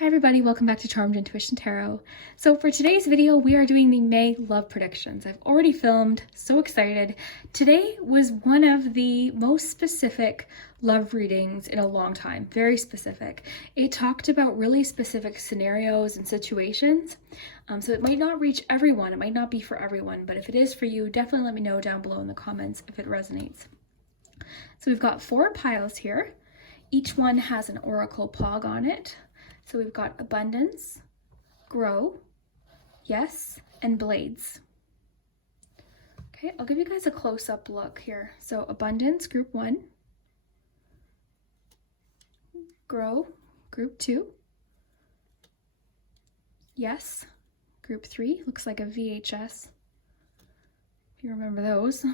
Hi everybody, welcome back to Charmed Intuition Tarot. So for today's video, we are doing the May love predictions. I've already filmed, so excited. Today was one of the most specific love readings in a long time, very specific. It talked about really specific scenarios and situations. So it might not reach everyone, it might not be for everyone, but if it is for you, definitely let me know down below in the comments if it resonates. So we've got 4 piles here. Each one has an oracle pog on it. So we've got abundance, grow, yes, and blades. Okay, I'll give you guys a close-up look here. So abundance, group 1, grow, group 2, yes, group 3, looks like a VHS, if you remember those,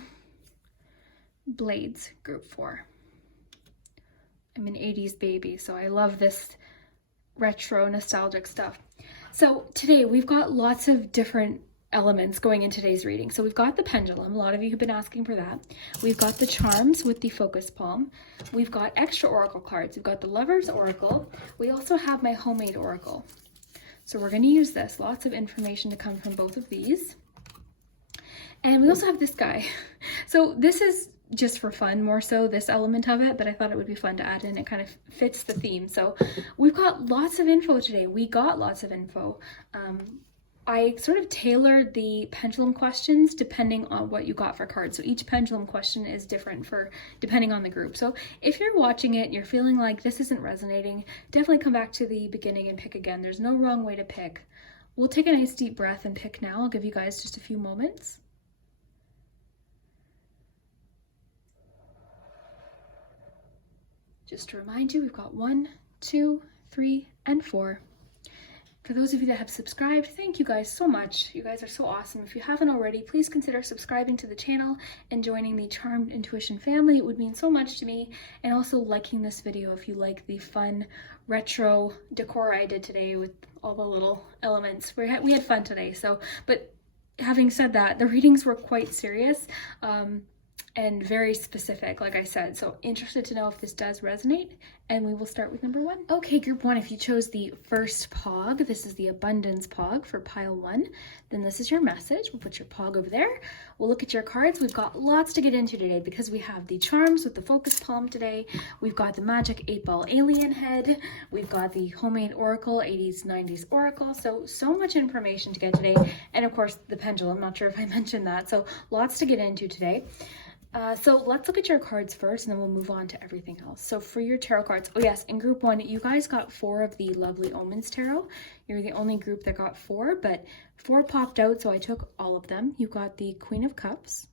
blades, group 4. I'm an 80s baby, so I love this retro nostalgic stuff. So today we've got lots of different elements going in today's reading. So we've got the pendulum, a lot of you have been asking for that. We've got the charms with the focus palm. We've got extra oracle cards. We've got the Lover's Oracle. We also have my homemade oracle. So we're going to use this. Lots of information to come from both of these. And we also have this guy. So this is just for fun, more so, this element of it, but I thought it would be fun to add in. It kind of fits the theme. So we've got lots of info today. We got lots of info. I sort of tailored the pendulum questions depending on what you got for cards. So each pendulum question is different for depending on the group. So if you're watching it and you're feeling like this isn't resonating, definitely come back to the beginning and pick again. There's no wrong way to pick. We'll take a nice deep breath and pick now. I'll give you guys just a few moments. Just to remind you, we've got 1, 2, 3, and 4. For those of you that have subscribed, thank you guys so much. You guys are so awesome. If you haven't already, please consider subscribing to the channel and joining the Charmed Intuition family. It would mean so much to me. And also liking this video if you like the fun retro decor I did today with all the little elements. We had fun today. But having said that, the readings were quite serious. And very specific, like I said. So interested to know if this does resonate, and we will start with number 1. Okay, group 1, if you chose the first pog, this is the abundance pog for pile 1, then this is your message. We'll put your pog over there. We'll look at your cards. We've got lots to get into today because we have the charms with the focus palm today. We've got the magic 8-ball alien head. We've got the homemade oracle, 80s, 90s oracle. So much information to get today. And of course, the pendulum. Not sure if I mentioned that. So lots to get into today. So let's look at your cards first, and then we'll move on to everything else. So for your tarot cards, oh yes, in group 1, you guys got 4 of the lovely Omens Tarot. You're the only group that got 4, but 4 popped out, so I took all of them. You've got the Queen of Cups.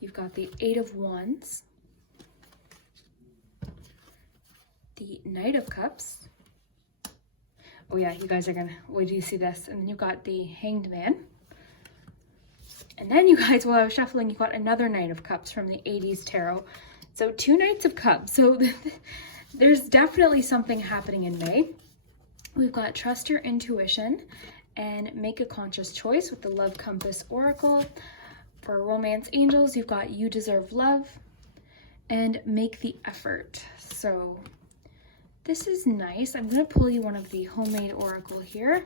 You've got the 8 of Wands. The Knight of Cups. Oh yeah, you guys are gonna, wait till you see this. And then you've got the Hanged Man. And then you guys, while I was shuffling, you got another Knight of Cups from the 80s Tarot. So 2 Knights of Cups. So there's definitely something happening in May. We've got Trust Your Intuition and Make a Conscious Choice with the Love Compass Oracle. For Romance Angels, you've got You Deserve Love and Make the Effort. So this is nice. I'm going to pull you one of the homemade oracle here.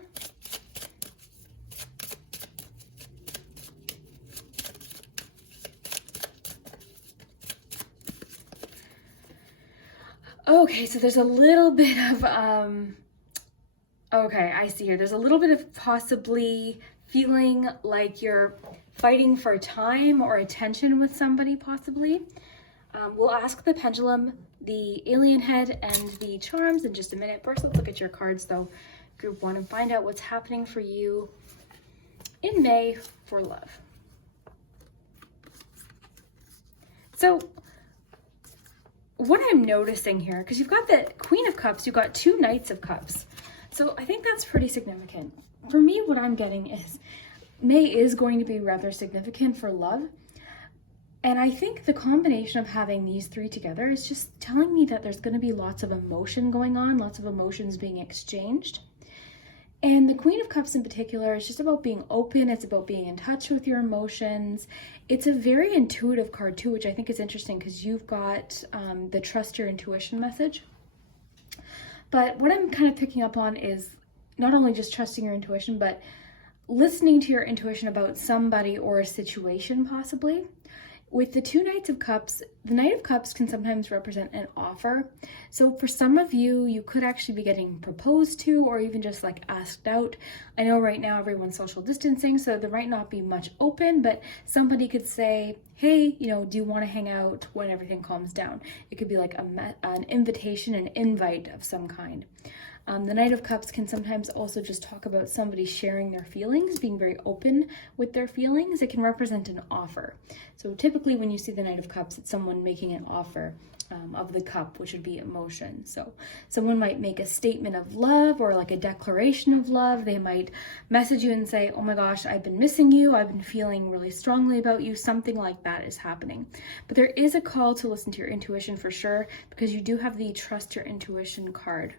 Okay, so there's a little bit of, okay, I see here. There's a little bit of possibly feeling like you're fighting for time or attention with somebody, possibly. We'll ask the pendulum, the alien head, and the charms in just a minute. First, let's look at your cards, though, group 1, and find out what's happening for you in May for love. So what I'm noticing here, because you've got the Queen of Cups, you've got 2 Knights of Cups. So I think that's pretty significant. For me, what I'm getting is May is going to be rather significant for love. And I think the combination of having these 3 together is just telling me that there's going to be lots of emotion going on, lots of emotions being exchanged. And the Queen of Cups in particular is just about being open. It's about being in touch with your emotions. It's a very intuitive card too, which I think is interesting because you've got the Trust Your Intuition message. But what I'm kind of picking up on is not only just trusting your intuition, but listening to your intuition about somebody or a situation possibly. With the two Knights of Cups, the Knight of Cups can sometimes represent an offer. So for some of you, you could actually be getting proposed to or even just like asked out. I know right now everyone's social distancing, so there might not be much open, but somebody could say, hey, you know, do you want to hang out when everything calms down? It could be like an invitation, an invite of some kind. The Knight of Cups can sometimes also just talk about somebody sharing their feelings, being very open with their feelings. It can represent an offer. So typically when you see the Knight of Cups, it's someone making an offer of the cup, which would be emotion. So someone might make a statement of love or like a declaration of love. They might message you and say, oh my gosh, I've been missing you. I've been feeling really strongly about you. Something like that is happening. But there is a call to listen to your intuition for sure, because you do have the Trust Your Intuition card.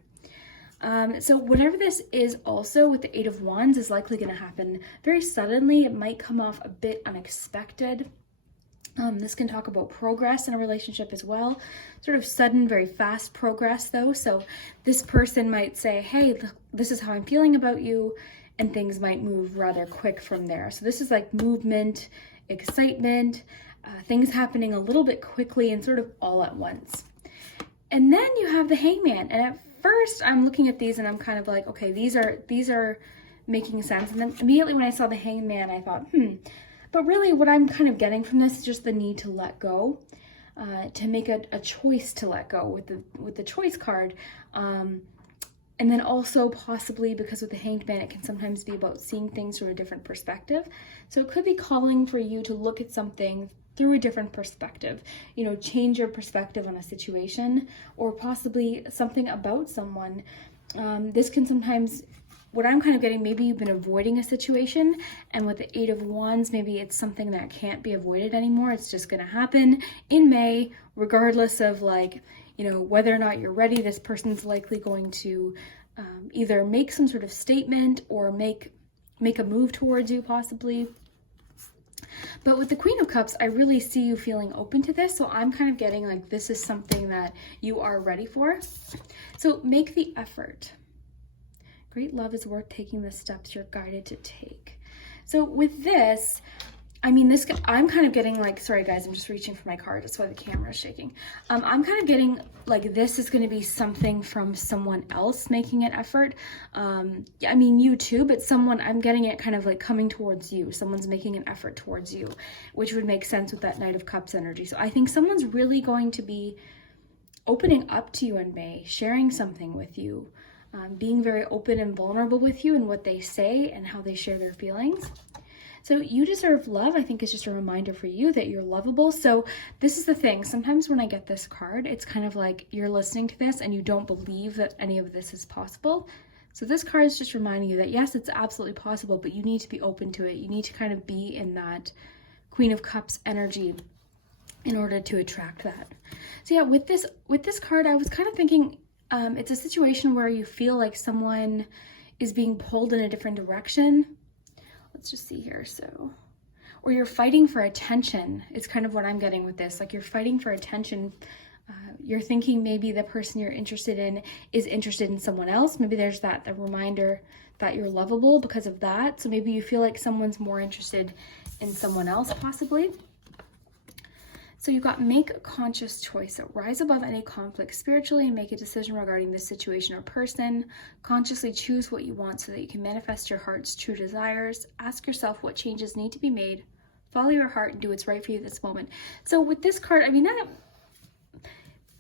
So whatever this is also with the Eight of Wands is likely going to happen very suddenly. It might come off a bit unexpected. This can talk about progress in a relationship as well. Sort of sudden, very fast progress though. So this person might say, hey, this is how I'm feeling about you. And things might move rather quick from there. So this is like movement, excitement, things happening a little bit quickly and sort of all at once. And then you have the Hangman. And at first I'm looking at these and I'm kind of like, okay, these are making sense. And then immediately when I saw the Hangman, I thought, but really what I'm kind of getting from this is just the need to let go, to make a choice to let go with the choice card. And then also possibly because with the Hanged Man, it can sometimes be about seeing things from a different perspective. So it could be calling for you to look at something through a different perspective, you know, change your perspective on a situation or possibly something about someone. This can sometimes, what I'm kind of getting, maybe you've been avoiding a situation, and with the Eight of Wands, maybe it's something that can't be avoided anymore. It's just going to happen in May, regardless of like, you know, whether or not you're ready. This person's likely going to either make some sort of statement or make a move towards you possibly. But with the Queen of Cups, I really see you feeling open to this. So I'm kind of getting like this is something that you are ready for. So make the effort. Great love is worth taking the steps you're guided to take. So with this, I mean, I'm kind of getting like, sorry guys, I'm just reaching for my card. That's why the camera is shaking. I'm kind of getting like, this is going to be something from someone else making an effort. I mean, you too, but someone, I'm getting it kind of like coming towards you. Someone's making an effort towards you, which would make sense with that Knight of Cups energy. So I think someone's really going to be opening up to you in May, sharing something with you, being very open and vulnerable with you and what they say and how they share their feelings. So you deserve love, I think, is just a reminder for you that you're lovable. So this is the thing. Sometimes when I get this card, it's kind of like you're listening to this and you don't believe that any of this is possible. So this card is just reminding you that, yes, it's absolutely possible, but you need to be open to it. You need to kind of be in that Queen of Cups energy in order to attract that. So yeah, with this card, I was kind of thinking it's a situation where you feel like someone is being pulled in a different direction. Let's just see here. So, or you're fighting for attention. It's kind of what I'm getting with this. Like you're fighting for attention. You're thinking maybe the person you're interested in is interested in someone else. Maybe there's the reminder that you're lovable because of that. So maybe you feel like someone's more interested in someone else possibly. So you've got make a conscious choice. So rise above any conflict spiritually and make a decision regarding this situation or person. Consciously choose what you want so that you can manifest your heart's true desires. Ask yourself what changes need to be made. Follow your heart and do what's right for you at this moment. So with this card, I mean,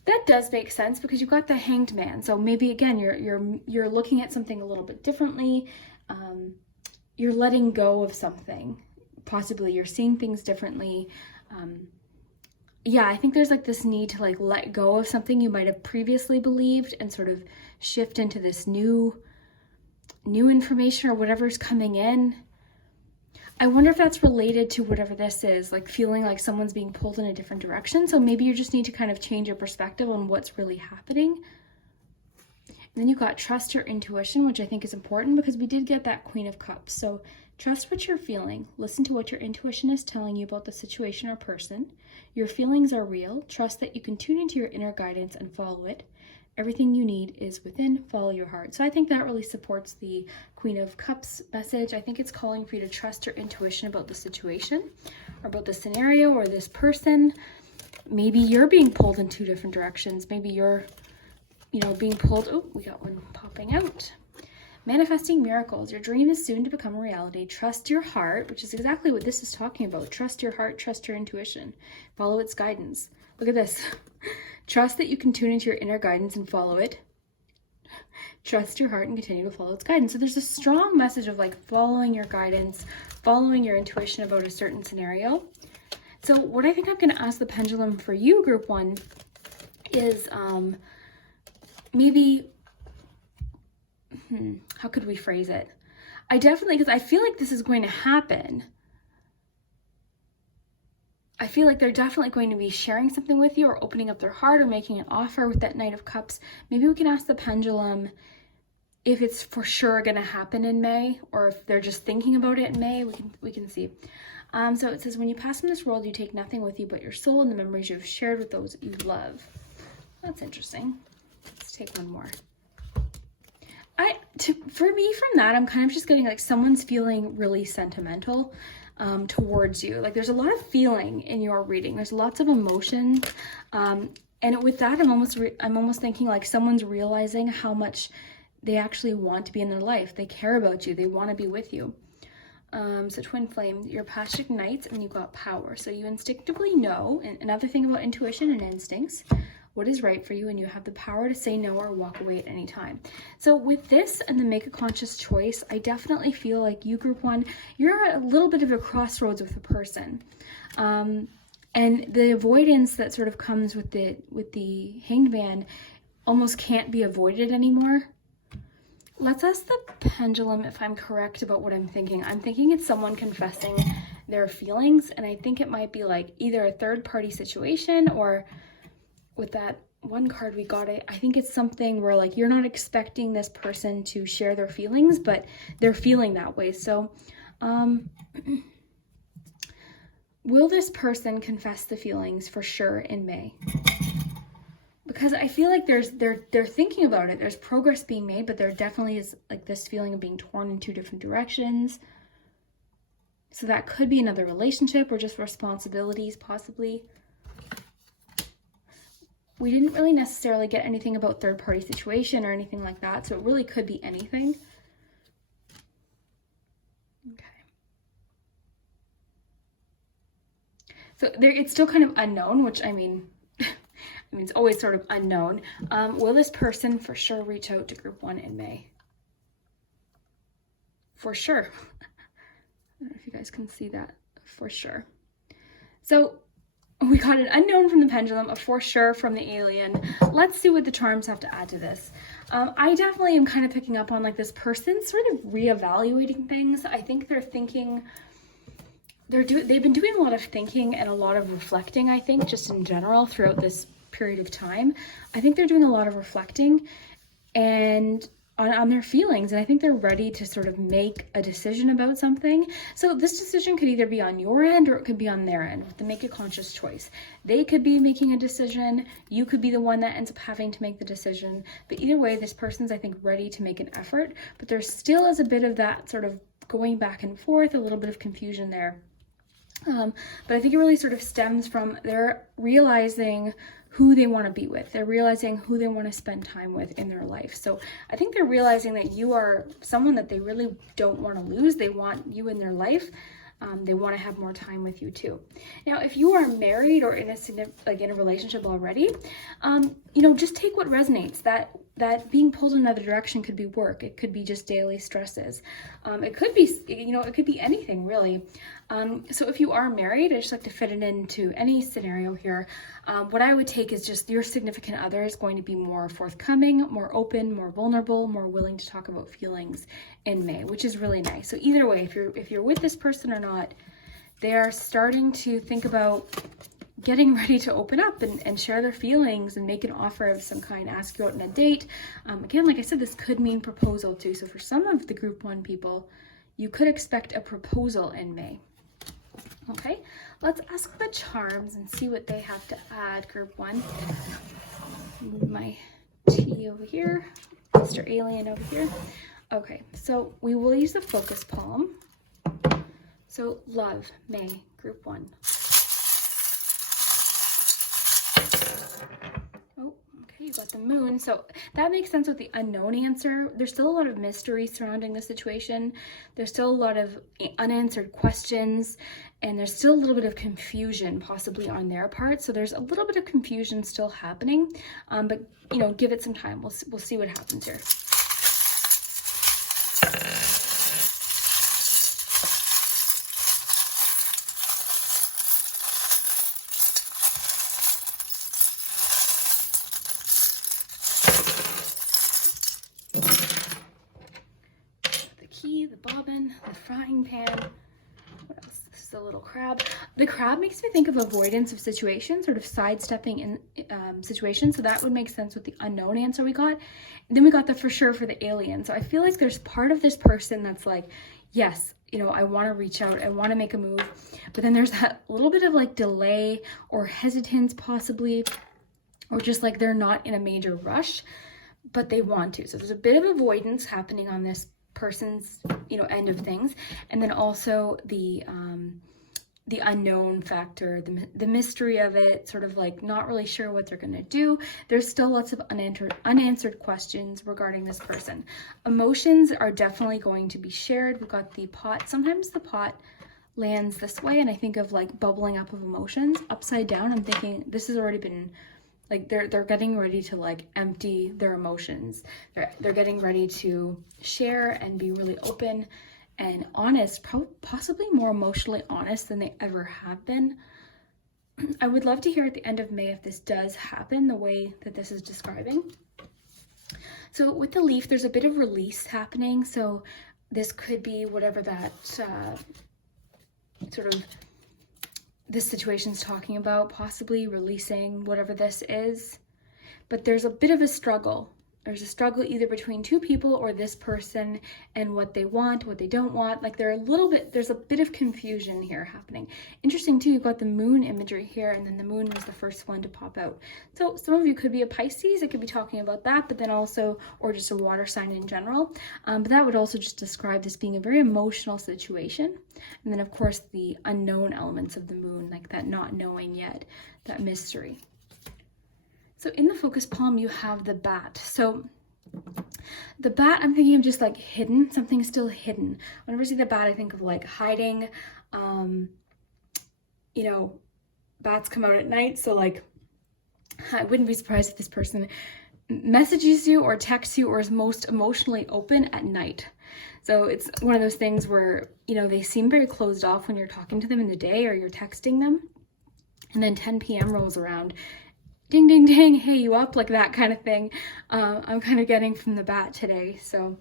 that does make sense because you've got the Hanged Man. So maybe again, you're looking at something a little bit differently. You're letting go of something. Possibly you're seeing things differently. Yeah, I think there's like this need to like let go of something you might have previously believed and sort of shift into this new information or whatever's coming in. I wonder if that's related to whatever this is, like feeling like someone's being pulled in a different direction. So maybe you just need to kind of change your perspective on what's really happening. And then you got trust your intuition, which I think is important because we did get that Queen of Cups. So trust what you're feeling. Listen to what your intuition is telling you about the situation or person. Your feelings are real. Trust that you can tune into your inner guidance and follow it. Everything you need is within. Follow your heart. So I think that really supports the Queen of Cups message. I think it's calling for you to trust your intuition about the situation or about the scenario or this person. Maybe you're being pulled in two different directions. Maybe you're, you know, being pulled. Oh, we got one popping out. Manifesting miracles. Your dream is soon to become a reality. Trust your heart, which is exactly what this is talking about. Trust your heart, trust your intuition. Follow its guidance. Look at this. Trust that you can tune into your inner guidance and follow it. Trust your heart and continue to follow its guidance. So there's a strong message of like following your guidance, following your intuition about a certain scenario. So what I think I'm going to ask the pendulum for you, group 1, is maybe, how could we phrase it? I definitely, because I feel like this is going to happen. I feel like they're definitely going to be sharing something with you or opening up their heart or making an offer with that Knight of Cups. Maybe we can ask the pendulum if it's for sure going to happen in May, or if they're just thinking about it in May. We can see. So it says, when you pass from this world, you take nothing with you but your soul and the memories you've shared with those that you love. That's interesting. Let's take one more. For me, from that, I'm kind of just getting like someone's feeling really sentimental towards you. Like there's a lot of feeling in your reading. There's lots of emotion. And with that, I'm almost thinking like someone's realizing how much they actually want to be in their life. They care about you. They want to be with you. So twin flame, your past ignites and you got power. So you instinctively know, and another thing about intuition and instincts, what is right for you, and you have the power to say no or walk away at any time. So with this and the make a conscious choice, I definitely feel like you, group 1, you're at a little bit of a crossroads with a person. And the avoidance that sort of comes with the Hanged Man almost can't be avoided anymore. Let's ask the pendulum if I'm correct about what I'm thinking. I'm thinking it's someone confessing their feelings, and I think it might be like either a third-party situation, or with that one card we got, I think it's something where like you're not expecting this person to share their feelings, but they're feeling that way. So will this person confess the feelings for sure in May? Because I feel like they're thinking about it. There's progress being made, but there definitely is like this feeling of being torn in two different directions. So that could be another relationship or just responsibilities, possibly. We didn't really necessarily get anything about third-party situation or anything like that, so it really could be anything. Okay. So it's still kind of unknown, which I mean, it's always sort of unknown. Will this person for sure reach out to group 1 in May? For sure. I don't know if you guys can see that. For sure. So we got an unknown from the pendulum, a for sure from the alien. Let's see what the charms have to add to this. I definitely am kind of picking up on like this person sort of reevaluating things. I think they're thinking, they've been doing a lot of thinking and a lot of reflecting, I think, just in general throughout this period of time. I think they're doing a lot of reflecting and on their feelings, and I think they're ready to sort of make a decision about something. So this decision could either be on your end or it could be on their end, to make a conscious choice. They could be making a decision, you could be the one that ends up having to make the decision, but either way, this person's, I think, ready to make an effort, but there still is a bit of that sort of going back and forth, a little bit of confusion there. But I think it really sort of stems from their realizing who they want to be with. They're realizing who they want to spend time with in their life. So I think they're realizing that you are someone that they really don't want to lose. They want you in their life. They want to have more time with you too. Now, if you are married or in a relationship already, just take what resonates. That being pulled in another direction could be work. It could be just daily stresses. It could be, it could be anything really. So if you are married, I just like to fit it into any scenario here. What I would take is just your significant other is going to be more forthcoming, more open, more vulnerable, more willing to talk about feelings in May, which is really nice. So either way, if you're with this person or not, they are starting to think about getting ready to open up and share their feelings and make an offer of some kind, ask you out on a date. Again, like I said, this could mean proposal too. So for some of the group 1 people, you could expect a proposal in May. Okay, let's ask the charms and see what they have to add, group 1. Move my T over here, Mr. Alien over here. Okay, so we will use the focus palm. So love, May, group 1. Oh, okay, you got the moon. So that makes sense with the unknown answer. There's still a lot of mystery surrounding the situation. There's still a lot of unanswered questions, and there's still a little bit of confusion possibly on their part. So there's a little bit of confusion still happening, but you know, give it some time. We'll see what happens here. The bobbin, the frying pan. What else? This is a little crab. The crab makes me think of avoidance of situations, sort of sidestepping in situations. So that would make sense with the unknown answer we got. And then we got the for sure for the alien. So I feel like there's part of this person that's like, yes, you know, I want to reach out, I want to make a move. But then there's that little bit of like delay or hesitance possibly, or just like they're not in a major rush, but they want to. So there's a bit of avoidance happening on this person's, you know, end of things. And then also the unknown factor, the mystery of it, sort of like not really sure what they're going to do. There's still lots of unanswered questions regarding this person. Emotions are definitely going to be shared. We've got the pot. Sometimes the pot lands this way, and I think of like bubbling up of emotions. Upside down, I'm thinking this has already been like they're getting ready to like empty their emotions. They're getting ready to share and be really open and honest, possibly more emotionally honest than they ever have been. I would love to hear at the end of May if this does happen the way that this is describing. So with the leaf, there's a bit of release happening. So this could be whatever that sort of this situation's talking about, possibly releasing whatever this is. But there's a bit of a struggle. There's a struggle either between two people or this person and what they want, what they don't want. Like there's a bit of confusion here happening. Interesting too, you've got the moon imagery here, and then the moon was the first one to pop out. So some of you could be a Pisces, it could be talking about that, but then also, or just a water sign in general. But that would also just describe this being a very emotional situation. And then of course the unknown elements of the moon, like that not knowing yet, that mystery. So in the focus palm, you have the bat. So the bat, I'm thinking of just like hidden, something still hidden. Whenever I see the bat, I think of like hiding. You know, bats come out at night. So like, I wouldn't be surprised if this person messages you or texts you or is most emotionally open at night. So it's one of those things where, you know, they seem very closed off when you're talking to them in the day or you're texting them. And then 10 p.m. rolls around. Ding, ding, ding, hey, you up? Like that kind of thing. I'm kind of getting from the bat today, so.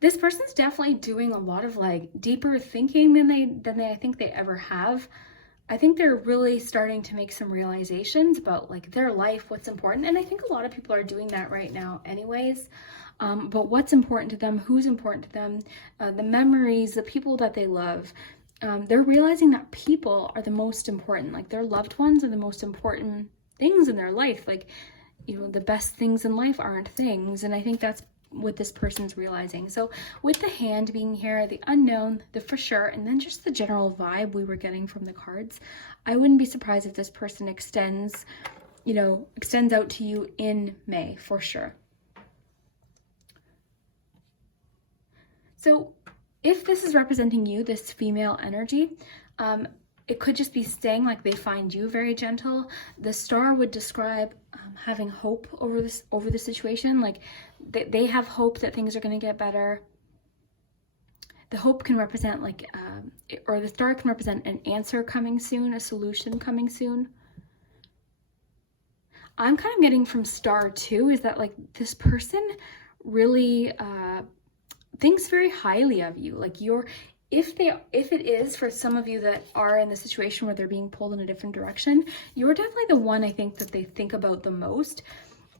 This person's definitely doing a lot of like deeper thinking than I think they ever have. I think they're really starting to make some realizations about like their life, what's important. And I think a lot of people are doing that right now anyways. But what's important to them, who's important to them, the memories, the people that they love. They're realizing that people are the most important, like their loved ones are the most important things in their life. Like, you know, the best things in life aren't things. And I think that's what this person's realizing. So with the hand being here, the unknown, the for sure, and then just the general vibe we were getting from the cards, I wouldn't be surprised if this person extends out to you in May for sure. So if this is representing you, this female energy, it could just be saying like they find you very gentle. The star would describe having hope over the situation. Like they have hope that things are going to get better. The hope can represent like, or the star can represent an answer coming soon, a solution coming soon. I'm kind of getting from star too is that like this person really thinks very highly of you. Like if it is for some of you that are in the situation where they're being pulled in a different direction, you're definitely the one I think that they think about the most.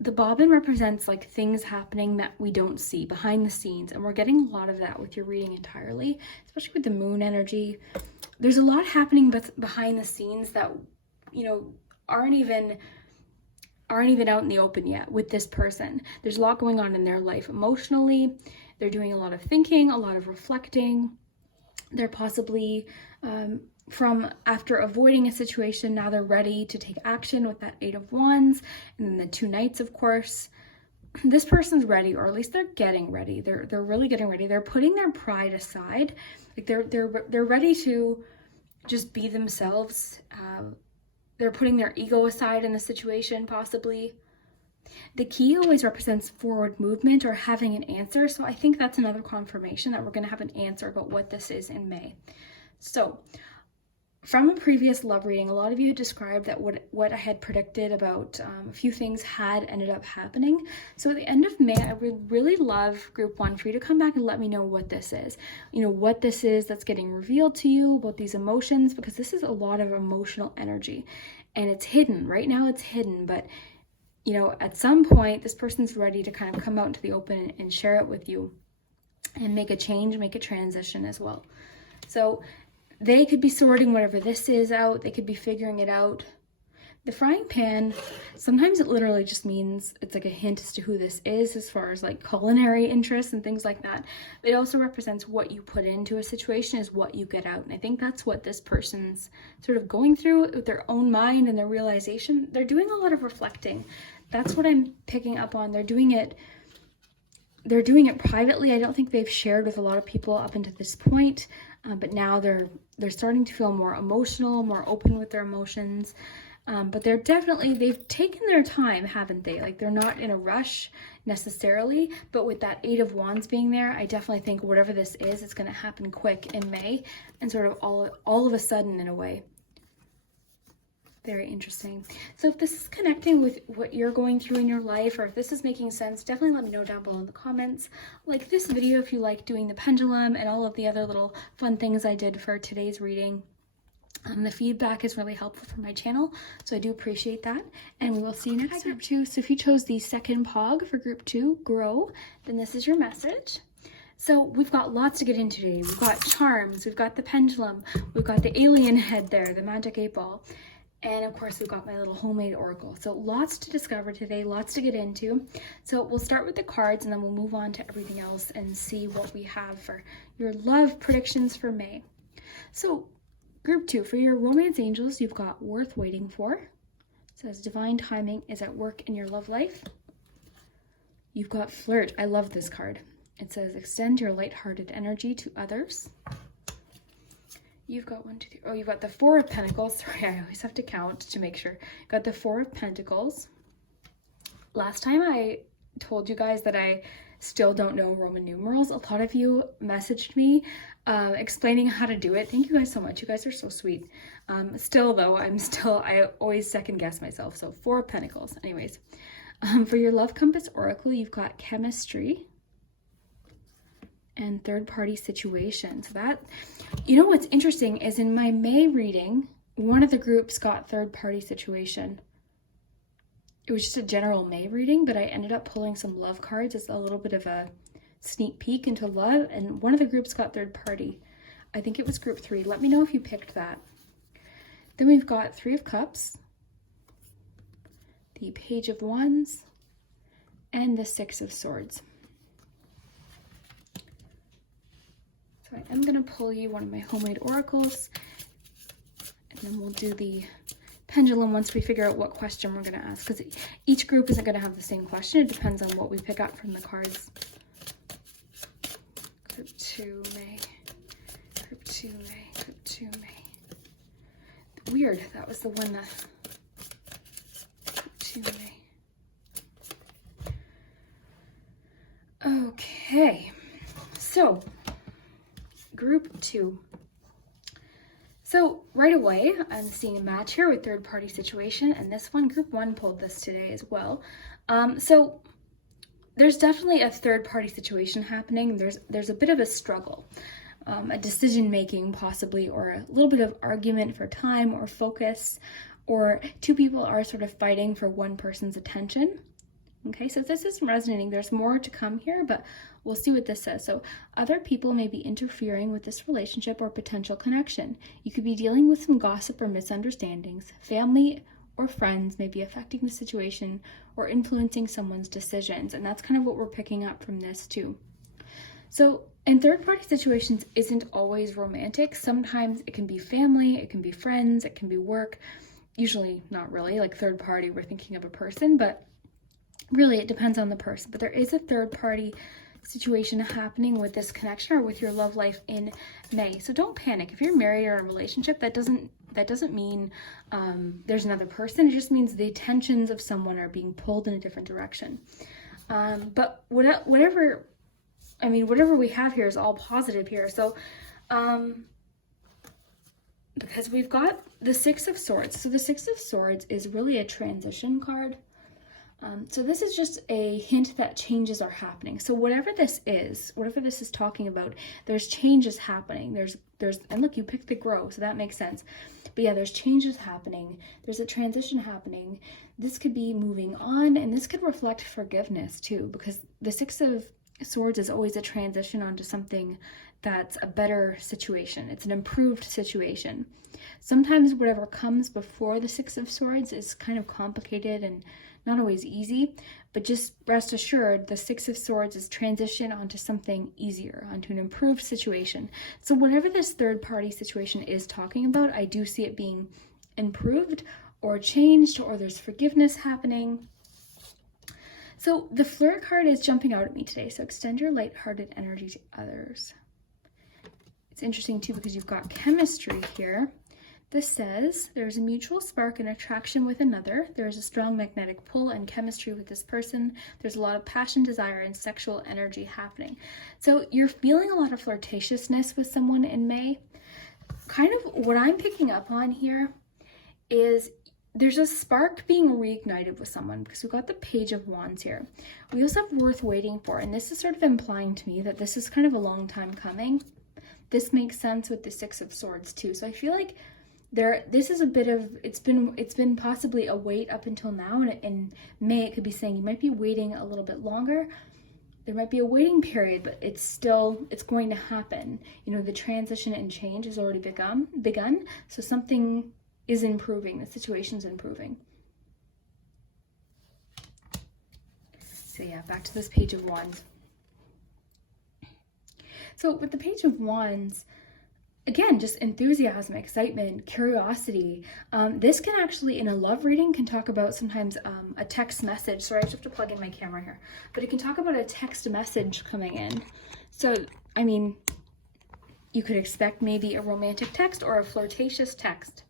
The bobbin represents like things happening that we don't see behind the scenes, and we're getting a lot of that with your reading entirely, especially with the moon energy. there's a lot happening behind the scenes that, you know, aren't even out in the open yet with this person. There's a lot going on in their life emotionally. They're doing a lot of thinking, a lot of reflecting. They're possibly, from after avoiding a situation, now they're ready to take action with that 8 of Wands, and then the 2 Knights, of course. This person's ready, or at least they're getting ready. They're really getting ready. They're putting their pride aside. Like they're ready to just be themselves. They're putting their ego aside in the situation, possibly. The key always represents forward movement or having an answer. So I think that's another confirmation that we're going to have an answer about what this is in May. So from a previous love reading, a lot of you had described that what I had predicted about a few things had ended up happening. So at the end of May, I would really love group 1 for you to come back and let me know what this is. You know, what this is that's getting revealed to you about these emotions, because this is a lot of emotional energy and it's hidden. Right now it's hidden, but you know, at some point this person's ready to kind of come out into the open and share it with you and make a change, make a transition as well. So they could be sorting whatever this is out. They could be figuring it out. The frying pan, sometimes it literally just means it's like a hint as to who this is as far as like culinary interests and things like that. It also represents what you put into a situation is what you get out. And I think that's what this person's sort of going through with their own mind and their realization. They're doing a lot of reflecting. That's what I'm picking up on. They're doing it privately. I don't think they've shared with a lot of people up until this point, but now they're starting to feel more emotional, more open with their emotions. But they've taken their time, haven't they? Like they're not in a rush necessarily, but with that 8 of Wands being there, I definitely think whatever this is, it's going to happen quick in May and sort of all of a sudden in a way. Very interesting. So if this is connecting with what you're going through in your life, or if this is making sense, definitely let me know down below in the comments. Like this video if you like doing the pendulum and all of the other little fun things I did for today's reading. The feedback is really helpful for my channel, so I do appreciate that. And we will see you next time. Group 2. So if you chose the second pog for group 2, grow, then this is your message. So we've got lots to get into today. We've got charms, we've got the pendulum, we've got the alien head there, the magic 8 ball. And of course, we've got my little homemade oracle. So lots to discover today, lots to get into. So we'll start with the cards and then we'll move on to everything else and see what we have for your love predictions for May. So group 2, for your romance angels, you've got worth waiting for. It says divine timing is at work in your love life. You've got flirt. I love this card. It says extend your lighthearted energy to others. You've got 1, 2, 3. Oh, you've got the 4 of Pentacles. Sorry, I always have to count to make sure. Got the 4 of Pentacles. Last time I told you guys that I still don't know Roman numerals. A lot of you messaged me explaining how to do it. Thank you guys so much. You guys are so sweet. Still though, I always second guess myself. So 4 of Pentacles. Anyways, for your love compass oracle, you've got chemistry and third party situation. So that, you know what's interesting is in my May reading, one of the groups got third party situation. It was just a general May reading, but I ended up pulling some love cards as a little bit of a sneak peek into love, and one of the groups got third party. I think it was group 3. Let me know if you picked that. Then we've got 3 of Cups, the Page of Wands, and the 6 of Swords. So I am going to pull you one of my homemade oracles, and then we'll do the pendulum once we figure out what question we're going to ask, because each group isn't going to have the same question. It depends on what we pick up from the cards. Group 2 May, group 2 May, group 2 May. Weird, that was the one that, group 2 May. Okay, so group 2. So right away, I'm seeing a match here with third party situation, and this one, group 1 pulled this today as well. So there's definitely a third party situation happening. There's a bit of a struggle, a decision making possibly, or a little bit of argument for time or focus, or 2 people are sort of fighting for one person's attention, Okay, so if this isn't resonating, there's more to come here, but we'll see what this says. So other people may be interfering with this relationship or potential connection. You could be dealing with some gossip or misunderstandings. Family or friends may be affecting the situation or influencing someone's decisions. And that's kind of what we're picking up from this too. So in third-party situations isn't always romantic. Sometimes it can be family, it can be friends, it can be work. Usually not really, like third party, we're thinking of a person, but really it depends on the person. But there is a third-party situation happening with this connection or with your love life in May. So don't panic. If you're married or in a relationship, that doesn't mean there's another person. It just means the attentions of someone are being pulled in a different direction. But whatever we have here is all positive here. So because we've got the Six of Swords. So the Six of Swords is really a transition card. So this is just a hint that changes are happening. So whatever this is talking about, there's changes happening. And look, you picked the grow, so that makes sense. But yeah, there's changes happening. There's a transition happening. This could be moving on, and this could reflect forgiveness too, because the Six of Swords is always a transition onto something that's a better situation. It's an improved situation. Sometimes whatever comes before the Six of Swords is kind of complicated and not always easy, but just rest assured the Six of Swords is transition onto something easier, onto an improved situation. So whatever this third party situation is talking about, I do see it being improved or changed, or there's forgiveness happening. So the Flirt card is jumping out at me today. So extend your lighthearted energy to others. It's interesting too because you've got chemistry here. This says there's a mutual spark and attraction with another. There is a strong magnetic pull and chemistry with this person. There's a lot of passion, desire, and sexual energy happening. So you're feeling a lot of flirtatiousness with someone in May. Kind of what I'm picking up on here is there's a spark being reignited with someone because we've got the Page of Wands here. We also have worth waiting for, and this is sort of implying to me that this is kind of a long time coming. This makes sense with the Six of Swords too. So I feel like this is a bit of, it's been possibly a wait up until now, and in May it could be saying you might be waiting a little bit longer. There might be a waiting period, but it's going to happen. You know, the transition and change has already begun. So something is improving, the situation's improving. So yeah, back to this Page of Wands. So with the Page of Wands, again, just enthusiasm, excitement, curiosity. This can actually, in a love reading, can talk about sometimes a text message. Sorry, I just have to plug in my camera here. But it can talk about a text message coming in. So, I mean, you could expect maybe a romantic text or a flirtatious text.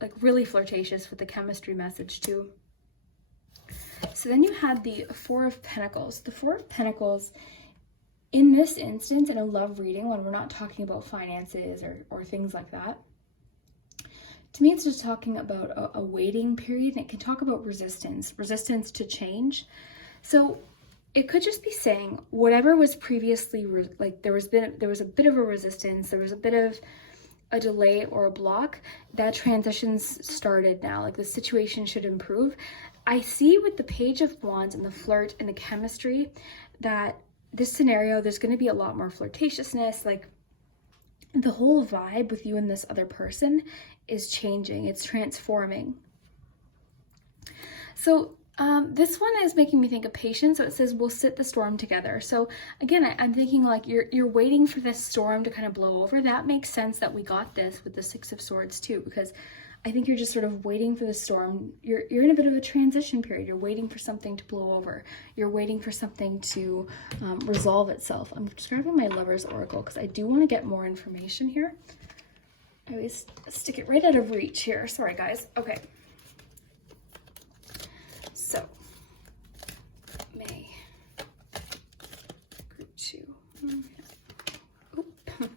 Like really flirtatious with the chemistry message too. So then you had the Four of Pentacles. The Four of Pentacles, in this instance, in a love reading, when we're not talking about finances or things like that, to me it's just talking about a waiting period, and it can talk about resistance to change. So it could just be saying whatever was previously, like there was a bit of a resistance, there was a bit of a delay or a block, that transition's started now. Like the situation should improve. I see with the Page of Wands and the flirt and the chemistry that this scenario, there's going to be a lot more flirtatiousness. Like the whole vibe with you and this other person is changing. It's transforming. So this one is making me think of patience. So it says, we'll sit the storm together. So again, I'm thinking like you're waiting for this storm to kind of blow over. That makes sense that we got this with the Six of Swords too, because I think you're just sort of waiting for the storm. You're in a bit of a transition period. You're waiting for something to blow over. You're waiting for something to resolve itself. I'm just grabbing my Lover's Oracle because I do want to get more information here. I always stick it right out of reach here. Sorry, guys. Okay. So, May. Group 2. Oop.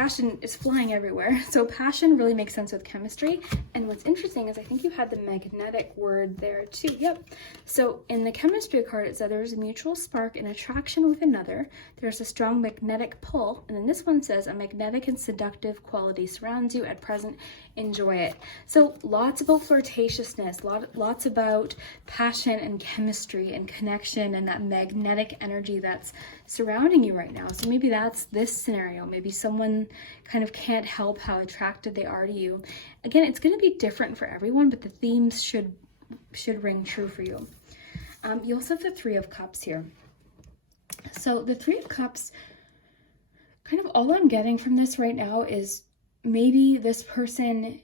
passion is flying everywhere. So passion really makes sense with chemistry. And what's interesting is I think you had the magnetic word there too. Yep. So in the chemistry card, it said there's a mutual spark and attraction with another. There's a strong magnetic pull. And then this one says a magnetic and seductive quality surrounds you at present. Enjoy it. So lots about flirtatiousness, lots about passion and chemistry and connection and that magnetic energy that's surrounding you right now. So maybe that's this scenario. Maybe someone kind of can't help how attracted they are to you. Again, it's going to be different for everyone, but the themes should ring true for you. You also have the Three of Cups here. So the Three of Cups, kind of all I'm getting from this right now is maybe this person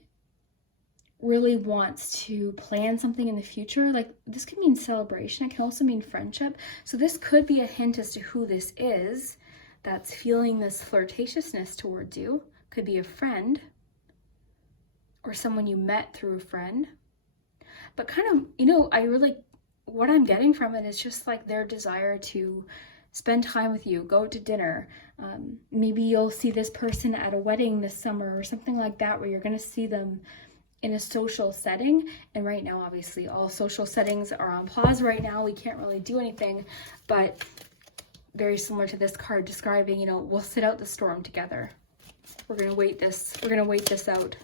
really wants to plan something in the future. Like this could mean celebration. It can also mean friendship. So this could be a hint as to who this is that's feeling this flirtatiousness towards you. Could be a friend or someone you met through a friend. But kind of, you know, what I'm getting from it is just like their desire to spend time with you, go to dinner. Maybe you'll see this person at a wedding this summer or something like that, where you're going to see them in a social setting. And right now, obviously, all social settings are on pause right now. We can't really do anything, but very similar to this card describing, you know, we'll sit out the storm together. We're going to wait this out.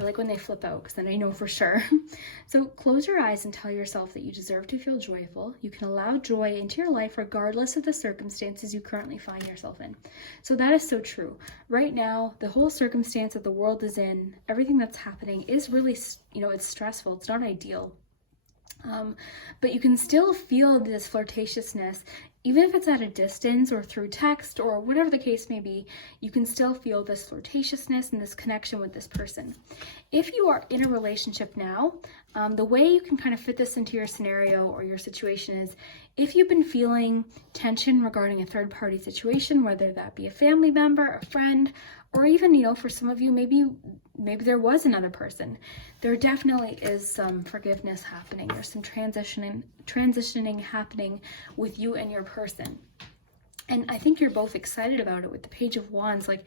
I like when they flip out because then I know for sure. So close your eyes and tell yourself that you deserve to feel joyful. You can allow joy into your life regardless of the circumstances you currently find yourself in. So that is so true. Right now, the whole circumstance that the world is in, everything that's happening is really, you know, it's stressful. It's not ideal. But you can still feel this flirtatiousness, even if it's at a distance or through text or whatever the case may be. You can still feel this flirtatiousness and this connection with this person. If you are in a relationship now, the way you can kind of fit this into your scenario or your situation is if you've been feeling tension regarding a third-party situation, whether that be a family member, a friend, or even, you know, for some of you, maybe there was another person. There definitely is some forgiveness happening. There's some transitioning happening with you and your person. And I think you're both excited about it with the Page of Wands. Like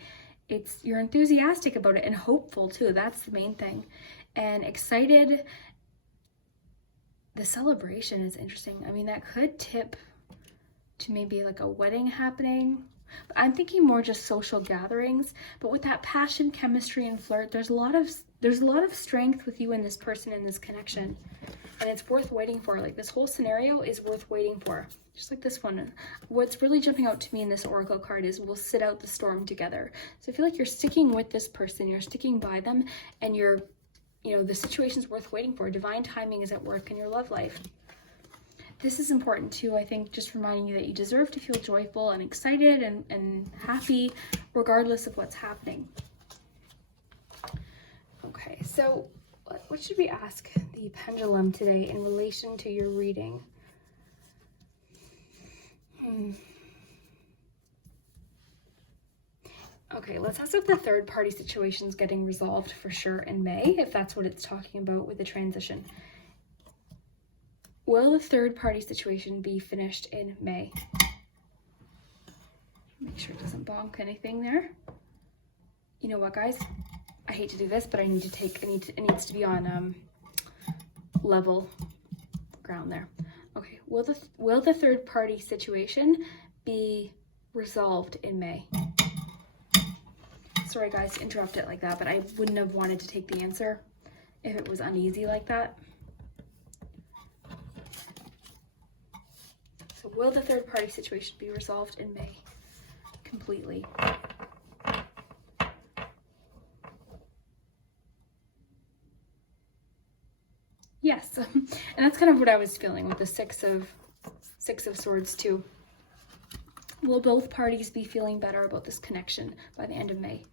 you're enthusiastic about it and hopeful too. That's the main thing. And excited. The celebration is interesting. I mean, that could tip to maybe like a wedding happening. But I'm thinking more just social gatherings. But with that passion, chemistry, and flirt, there's a lot of strength with you and this person in this connection. And it's worth waiting for. Like this whole scenario is worth waiting for. Just like this one. What's really jumping out to me in this oracle card is we'll sit out the storm together. So I feel like you're sticking with this person, you're sticking by them, and the situation's worth waiting for. Divine timing is at work in your love life. This is important too, I think, just reminding you that you deserve to feel joyful and excited and happy regardless of what's happening. Okay, so what should we ask the pendulum today in relation to your reading? Okay, let's ask if the third party situation is getting resolved for sure in May, if that's what it's talking about with the transition. Will the third party situation be finished in May? Make sure it doesn't bonk anything there. You know what, guys? I hate to do this, but it needs to be on level ground there. Okay, will the third party situation be resolved in May? Sorry guys to interrupt it like that, but I wouldn't have wanted to take the answer if it was uneasy like that. So will the third party situation be resolved in May completely? Yes, and that's kind of what I was feeling with the Six of Swords too. Will both parties be feeling better about this connection by the end of May?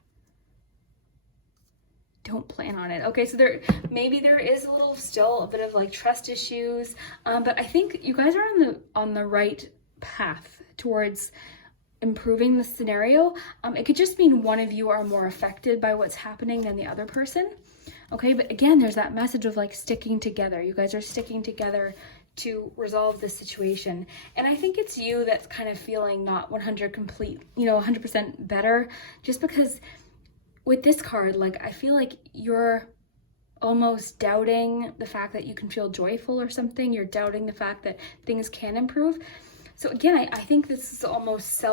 Don't plan on it. Okay, so maybe there is still a bit of like trust issues, but I think you guys are on the right path towards improving the scenario. It could just mean one of you are more affected by what's happening than the other person. Okay, but again, there's that message of like sticking together. You guys are sticking together to resolve this situation. And I think it's you that's kind of feeling not 100% better, just because with this card, like, I feel like you're almost doubting the fact that you can feel joyful or something. You're doubting the fact that things can improve. So again, I think this is almost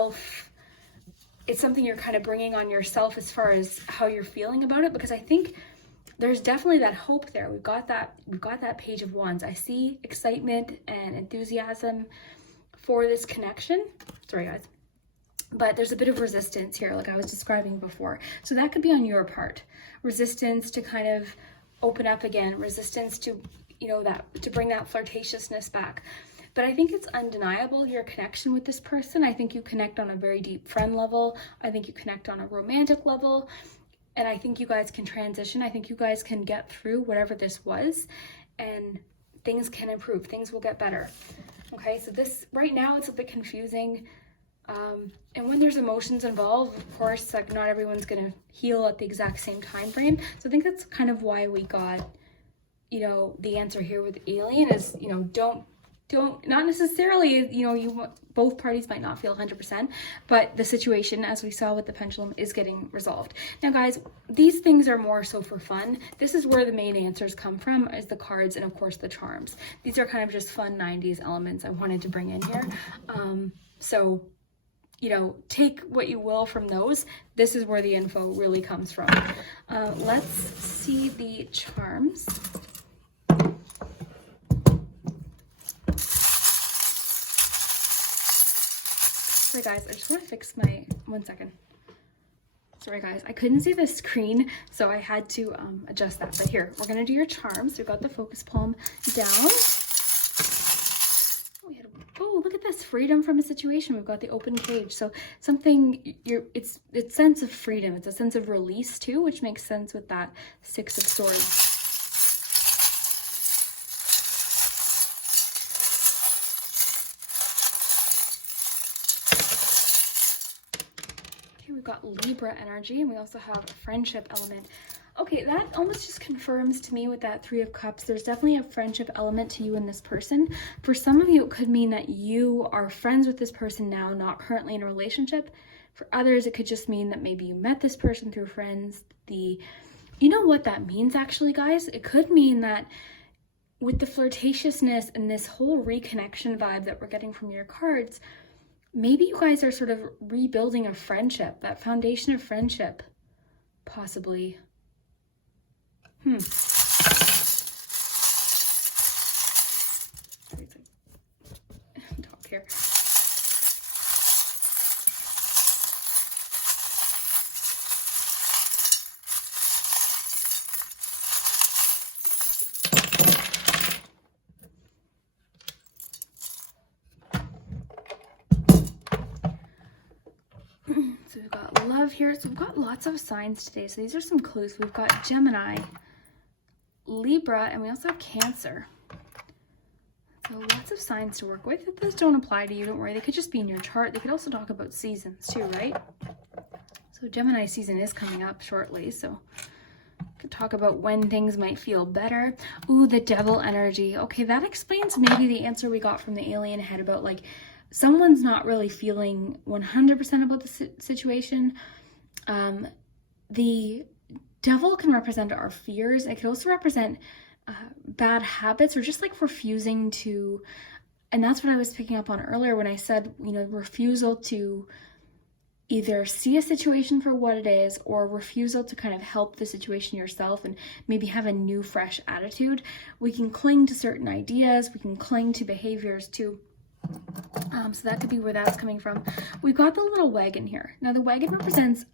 it's something you're kind of bringing on yourself as far as how you're feeling about it, because I think there's definitely that hope there. We've got that Page of Wands. I see excitement and enthusiasm for this connection. Sorry, guys. But there's a bit of resistance here, like I was describing before. So that could be on your part. Resistance to kind of open up again, resistance to, to bring that flirtatiousness back. But I think it's undeniable, your connection with this person. I think you connect on a very deep friend level. I think you connect on a romantic level. And I think you guys can transition. I think you guys can get through whatever this was, and things can improve. Things will get better. Okay, so this, right now, it's a bit confusing. And when there's emotions involved, of course, like, not everyone's going to heal at the exact same time frame. So I think that's kind of why we got, the answer here with alien is, don't not necessarily, both parties might not feel 100%, but the situation, as we saw with the pendulum, is getting resolved. Now, guys, these things are more so for fun. This is where the main answers come from, is the cards and, of course, the charms. These are kind of just fun 90s elements I wanted to bring in here. So, take what you will from those. This is where the info really comes from. Let's see the charms. Sorry guys, I just want to fix my, 1 second. Sorry guys, I couldn't see the screen, so I had to adjust that. But here, we're gonna do your charms. We've got the focus palm down. Oh, look at this, freedom from a situation. We've got the open cage. So something, it's sense of freedom. It's a sense of release too, which makes sense with that Six of Swords. We've got Libra energy, and we also have a friendship element. Okay, that almost just confirms to me with that Three of Cups, there's definitely a friendship element to you and this person. For some of you, it could mean that you are friends with this person now, not currently in a relationship. For others, it could just mean that maybe you met this person through friends. You know what that means, actually, guys? It could mean that with the flirtatiousness and this whole reconnection vibe that we're getting from your cards, maybe you guys are sort of rebuilding a friendship, that foundation of friendship, possibly. Top here. So we've got love here. So we've got lots of signs today. So these are some clues. We've got Gemini, Libra, and we also have Cancer. So lots of signs to work with. If those don't apply to you, don't worry. They could just be in your chart. They could also talk about seasons too, right? So Gemini season is coming up shortly. So we could talk about when things might feel better. Ooh, the Devil energy. Okay, that explains maybe the answer we got from the alien head about, like, someone's not really feeling 100% about the situation. The Devil can represent our fears. It could also represent bad habits, or just like refusing to, and that's what I was picking up on earlier when I said, refusal to either see a situation for what it is, or refusal to kind of help the situation yourself and maybe have a new, fresh attitude. We can cling to certain ideas. We can cling to behaviors too. So that could be where that's coming from. We've got the little wagon here. Now the wagon represents,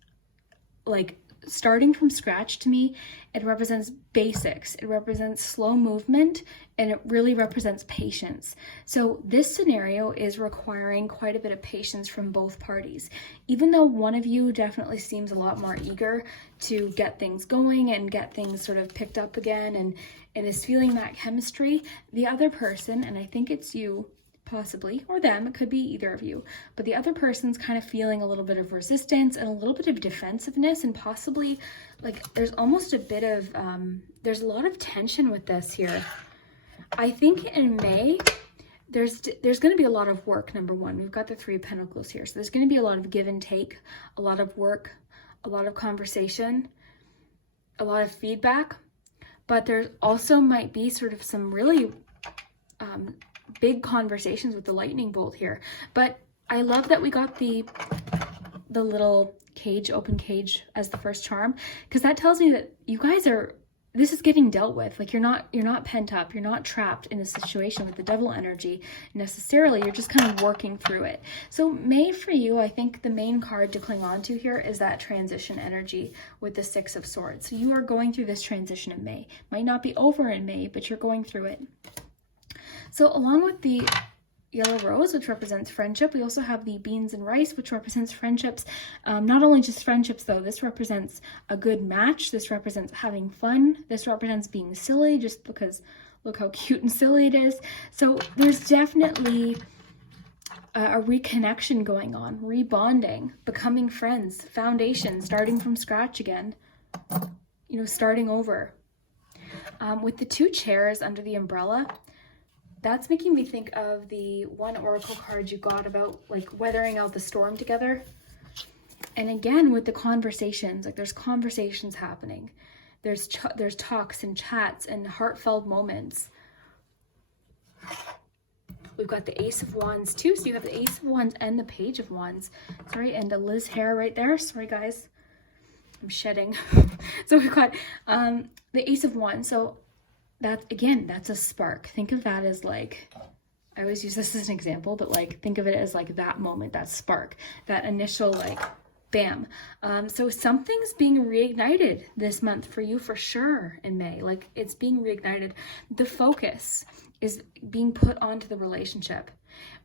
like, starting from scratch to me. It represents basics. It represents slow movement, and it really represents patience. So this scenario is requiring quite a bit of patience from both parties. Even though one of you definitely seems a lot more eager to get things going and get things sort of picked up again and is feeling that chemistry, the other person, and I think it's you, possibly, or them, it could be either of you, but the other person's kind of feeling a little bit of resistance and a little bit of defensiveness, and possibly, like, there's almost a bit of, there's a lot of tension with this here. I think in May, there's going to be a lot of work. Number one, we've got the Three of Pentacles here. So there's going to be a lot of give and take, a lot of work, a lot of conversation, a lot of feedback. But there also might be sort of some really big conversations with the lightning bolt here. But I love that we got the little cage, open cage, as the first charm, because that tells me that you guys are, this is getting dealt with. Like you're not pent up, you're not trapped in a situation with the devil energy necessarily, you're just kind of working through it. So May for you, I think the main card to cling on to here is that transition energy with the Six of Swords. So you are going through this transition in May. Might not be over in May, but you're going through it. So along with the yellow rose, which represents friendship, we also have the beans and rice, which represents friendships. Not only just friendships though, this represents a good match, this represents having fun, this represents being silly, just because look how cute and silly it is. So there's definitely a reconnection going on, rebonding, becoming friends, foundation, starting from scratch again, you know, starting over. With the two chairs under the umbrella, that's making me think of the one oracle card you got about like weathering out the storm together. And again, with the conversations, like there's conversations happening. There's talks and chats and heartfelt moments. We've got the Ace of Wands too. So you have the Ace of Wands and the Page of Wands. Sorry, and a Liz hair right there. Sorry, guys. I'm shedding. So we've got the Ace of Wands. So that, again, that's a spark. Think of that as like, I always use this as an example, but like think of it as like that moment, that spark, that initial like bam. So something's being reignited this month for you for sure in May. Like it's being reignited. The focus is being put onto the relationship.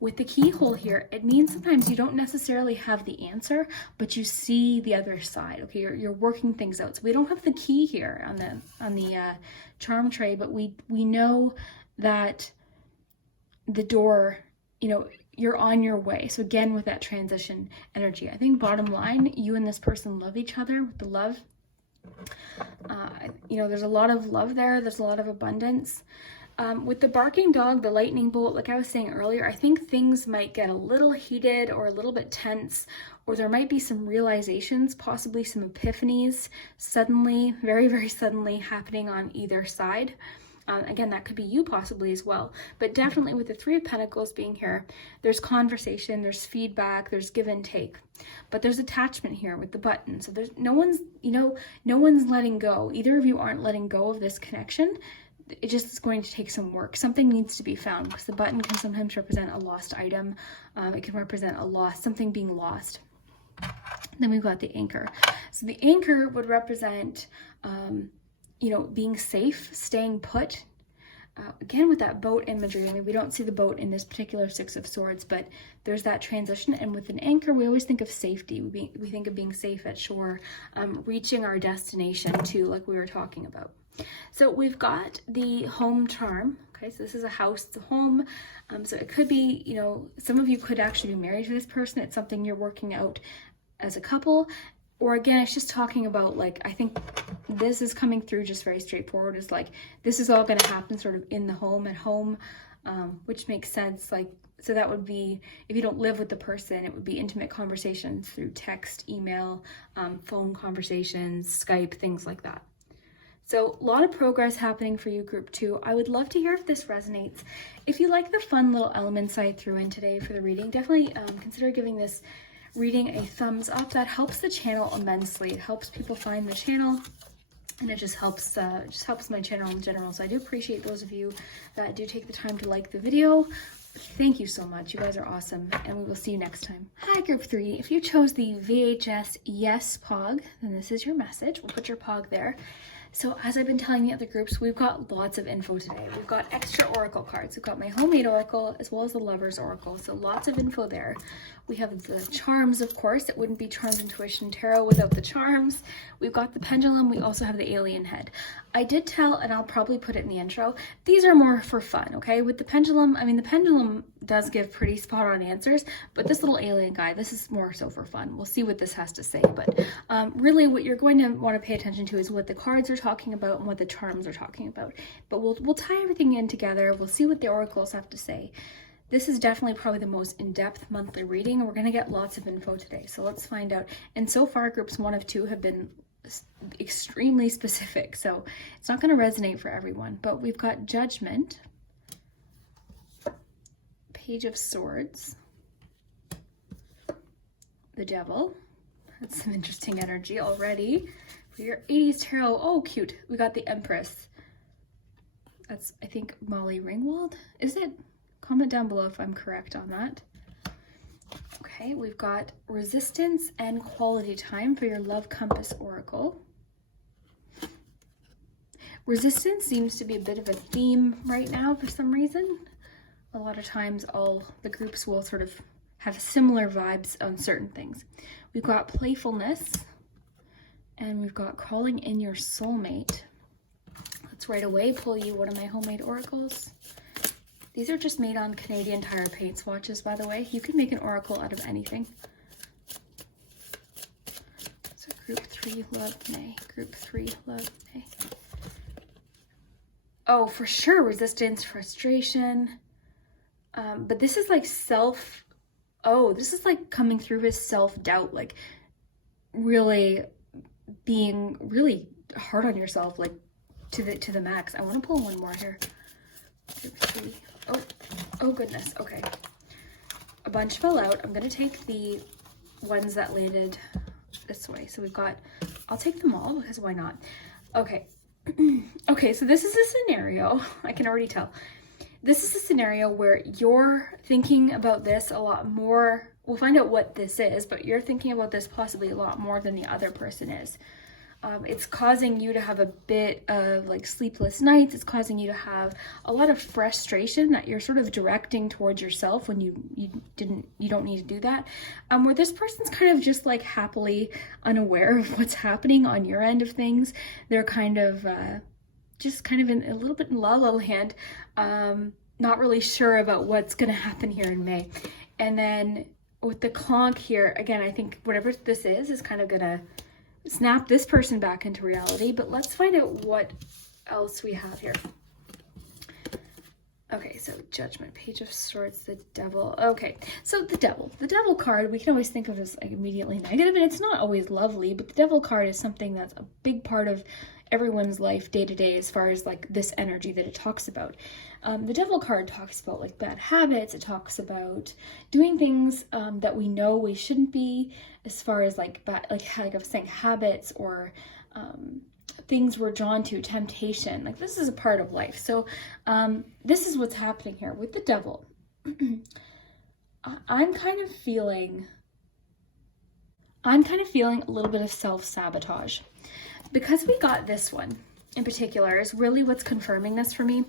With the keyhole here, it means sometimes you don't necessarily have the answer, but you see the other side. Okay, you're working things out. So we don't have the key here on the charm tray, but we know that the door, you know, you're on your way. So again, with that transition energy, I think bottom line, you and this person love each other with the love. You know, there's a lot of love there. There's a lot of abundance. With the barking dog, the lightning bolt, like I was saying earlier, I think things might get a little heated or a little bit tense, or there might be some realizations, possibly some epiphanies, suddenly, very, very suddenly happening on either side. Again, that could be you possibly as well, but definitely with the Three of Pentacles being here, there's conversation, there's feedback, there's give and take, but there's attachment here with the button. So there's no one's letting go. Either of you aren't letting go of this connection. It just is going to take some work. Something needs to be found, because the button can sometimes represent a lost item. It can represent a loss, something being lost. Then we've got the anchor. So the anchor would represent, you know, being safe, staying put. Again, with that boat imagery, I mean, we don't see the boat in this particular Six of Swords, but there's that transition. And with an anchor, we always think of safety. We think of being safe at shore, reaching our destination too, like we were talking about. So we've got the home charm. Okay, so this is a house, it's a home. So it could be, you know, some of you could actually be married to this person. It's something you're working out as a couple. Or again, it's just talking about, like, I think this is coming through just very straightforward. It's like, this is all going to happen sort of in the home, at home, which makes sense. Like, so that would be, if you don't live with the person, it would be intimate conversations through text, email, phone conversations, Skype, things like that. So a lot of progress happening for you, group 2. I would love to hear if this resonates. If you like the fun little elements I threw in today for the reading, definitely consider giving this reading a thumbs up. That helps the channel immensely. It helps people find the channel, and it just helps my channel in general. So I do appreciate those of you that do take the time to like the video. Thank you so much. You guys are awesome, and we will see you next time. Hi, group 3. If you chose the VHS Yes Pog, then this is your message. We'll put your Pog there. So as I've been telling the other groups, we've got lots of info today. We've got extra oracle cards. We've got my homemade oracle as well as the lover's oracle. So lots of info there. We have the charms, of course. It wouldn't be Charms Intuition Tarot without the charms. We've got the pendulum. We also have the alien head. I did tell, and I'll probably put it in the intro, these are more for fun, okay? With the pendulum, I mean, the pendulum does give pretty spot on answers, but this little alien guy, this is more so for fun. We'll see what this has to say, but really what you're going to want to pay attention to is what the cards are talking about and what the charms are talking about. But we'll tie everything in together. We'll see what the oracles have to say. This is definitely probably the most in-depth monthly reading, and we're going to get lots of info today. So let's find out. And so far, groups 1 of 2 have been extremely specific, so it's not going to resonate for everyone. But we've got Judgment, Page of Swords, the Devil. That's some interesting energy already. For your 80s tarot, oh cute, we got the Empress. That's, I think, Molly Ringwald, is it? Comment down below if I'm correct on that. Okay, we've got Resistance and Quality Time for your Love Compass Oracle. Resistance seems to be a bit of a theme right now for some reason. A lot of times all the groups will sort of have similar vibes on certain things. We've got Playfulness, and we've got Calling in Your Soulmate. Let's right away pull you one of my homemade oracles. These are just made on Canadian Tire paint swatches, by the way. You can make an oracle out of anything. So group 3, love, May. Group 3, love, May. Oh, for sure, resistance, frustration. But this is like this is like coming through his self-doubt, like really being really hard on yourself, like to the max. I want to pull one more here. Group 3. Oh goodness, okay. A bunch fell out. I'm gonna take the ones that landed this way. So we've got, I'll take them all because why not? Okay. Okay, so this is a scenario, I can already tell. This is a scenario where you're thinking about this a lot more. We'll find out what this is, but you're thinking about this possibly a lot more than the other person is. It's causing you to have a bit of like sleepless nights. It's causing you to have a lot of frustration that you're sort of directing towards yourself when you don't need to do that. Where this person's kind of just like happily unaware of what's happening on your end of things. They're kind of just kind of in a little bit in la la land, not really sure about what's going to happen here in May. And then with the conch here, again, I think whatever this is kind of going to snap this person back into reality. But let's find out what else we have here. Okay, so Judgment, Page of Swords, the Devil. Okay, so the Devil card, we can always think of as like immediately negative, and it's not always lovely, but the Devil card is something that's a big part of everyone's life day to day as far as like this energy that it talks about. The Devil card talks about like bad habits. It talks about doing things that we know we shouldn't be, as far as like bad, like I was saying, habits or things we're drawn to, temptation. Like this is a part of life. So this is what's happening here with the Devil. I'm kind of feeling a little bit of self-sabotage. Because we got this one in particular is really what's confirming this for me.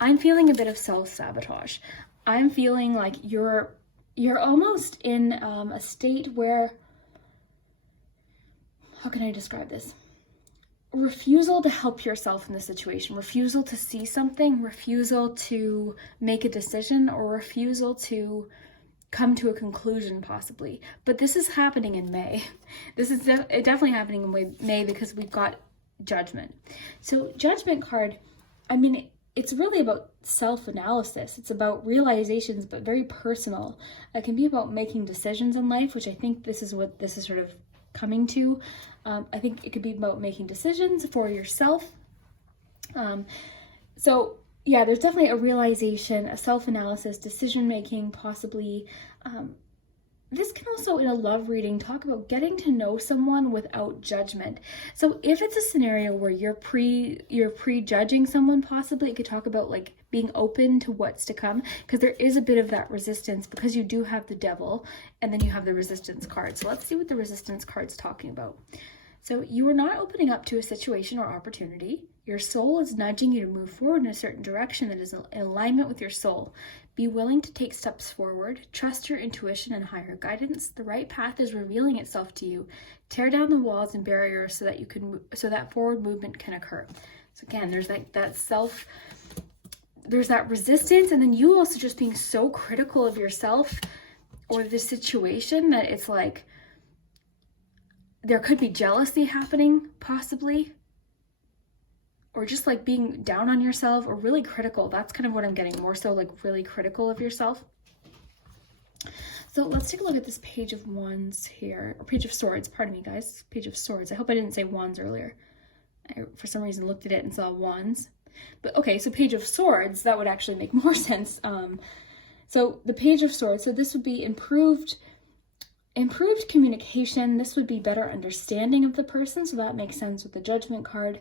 I'm feeling a bit of self-sabotage. I'm feeling like you're almost in a state where, how can I describe this? Refusal to help yourself in the situation, refusal to see something, refusal to make a decision, or refusal to come to a conclusion possibly. But this is happening in May. This is definitely happening in May because we've got Judgment. So Judgment card, I mean, it's really about self-analysis. It's about realizations, but very personal. It can be about making decisions in life, which I think this is what this is sort of coming to. I think it could be about making decisions for yourself. So yeah, there's definitely a realization, a self-analysis, decision-making, possibly. This can also, in a love reading, talk about getting to know someone without judgment. So if it's a scenario where you're prejudging someone, possibly, it could talk about like being open to what's to come, because there is a bit of that resistance because you do have the Devil and then you have the Resistance card. So let's see what the Resistance card's talking about. So you are not opening up to a situation or opportunity. Your soul is nudging you to move forward in a certain direction that is in alignment with your soul. Be willing to take steps forward. Trust your intuition and higher guidance. The right path is revealing itself to you. Tear down the walls and barriers so that forward movement can occur. So again, there's like there's that resistance, and then you also just being so critical of yourself or the situation that it's like there could be jealousy happening, possibly, or just like being down on yourself or really critical. That's kind of what I'm getting, more so like really critical of yourself. So let's take a look at this Page of Wands here, or Page of Swords, pardon me guys, Page of Swords. I hope I didn't say wands earlier. I, for some reason, looked at it and saw wands. But okay, so Page of Swords, that would actually make more sense. So the Page of Swords, so this would be improved communication. This would be better understanding of the person, so that makes sense with the Judgment card.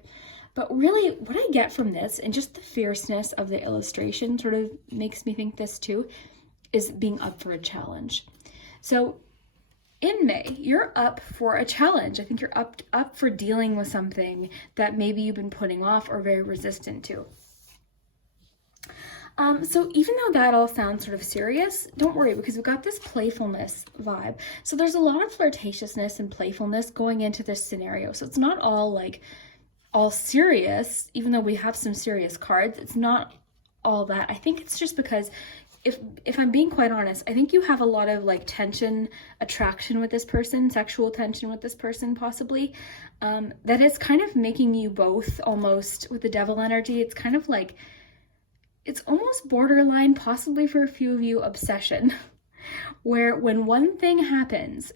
But really, what I get from this, and just the fierceness of the illustration sort of makes me think this too, is being up for a challenge. So in May, you're up for a challenge. I think you're up for dealing with something that maybe you've been putting off or very resistant to. So even though that all sounds sort of serious, don't worry, because we've got this playfulness vibe. So there's a lot of flirtatiousness and playfulness going into this scenario. So it's not all serious, even though we have some serious cards. It's not all that. I think it's just because if I'm being quite honest, I think you have a lot of like tension, attraction with this person, sexual tension with this person possibly, that is kind of making you both almost, with the Devil energy, it's kind of like, it's almost borderline, possibly for a few of you, obsession, where when one thing happens,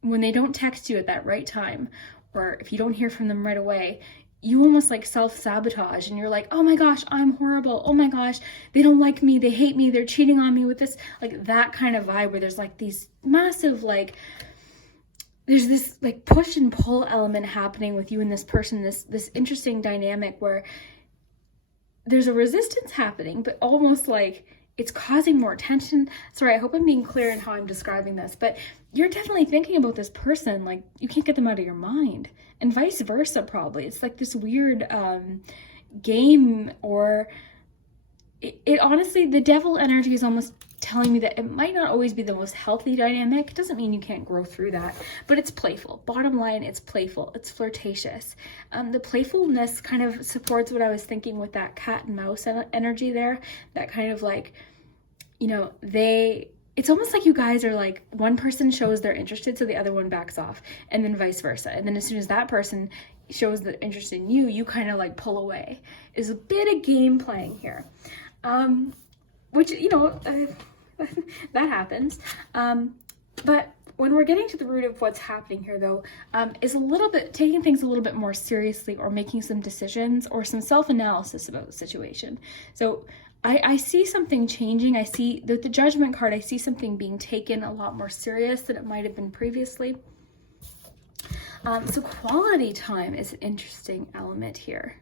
when they don't text you at that right time, or if you don't hear from them right away, you almost like self-sabotage, and you're like, oh my gosh, I'm horrible. Oh my gosh, they don't like me. They hate me. They're cheating on me with this, like that kind of vibe where there's like these massive, like, there's this like push and pull element happening with you and this person, this interesting dynamic where there's a resistance happening, but almost like it's causing more tension. Sorry, I hope I'm being clear in how I'm describing this, but you're definitely thinking about this person, like you can't get them out of your mind, and vice versa probably. It's like this weird game, or it honestly, the Devil energy is almost telling me that it might not always be the most healthy dynamic. It doesn't mean you can't grow through that, but it's playful. Bottom line, it's playful, it's flirtatious. The playfulness kind of supports what I was thinking with that cat and mouse energy there, that kind of like, you know, it's almost like you guys are like, one person shows they're interested, so the other one backs off, and then vice versa. And then as soon as that person shows the interest in you, you kind of like pull away. Is a bit of game playing here. Which, you know, that happens. But when we're getting to the root of what's happening here, though, is a little bit taking things a little bit more seriously, or making some decisions or some self-analysis about the situation. So I see something changing. I see that the Judgment card, I see something being taken a lot more serious than it might have been previously. So quality time is an interesting element here.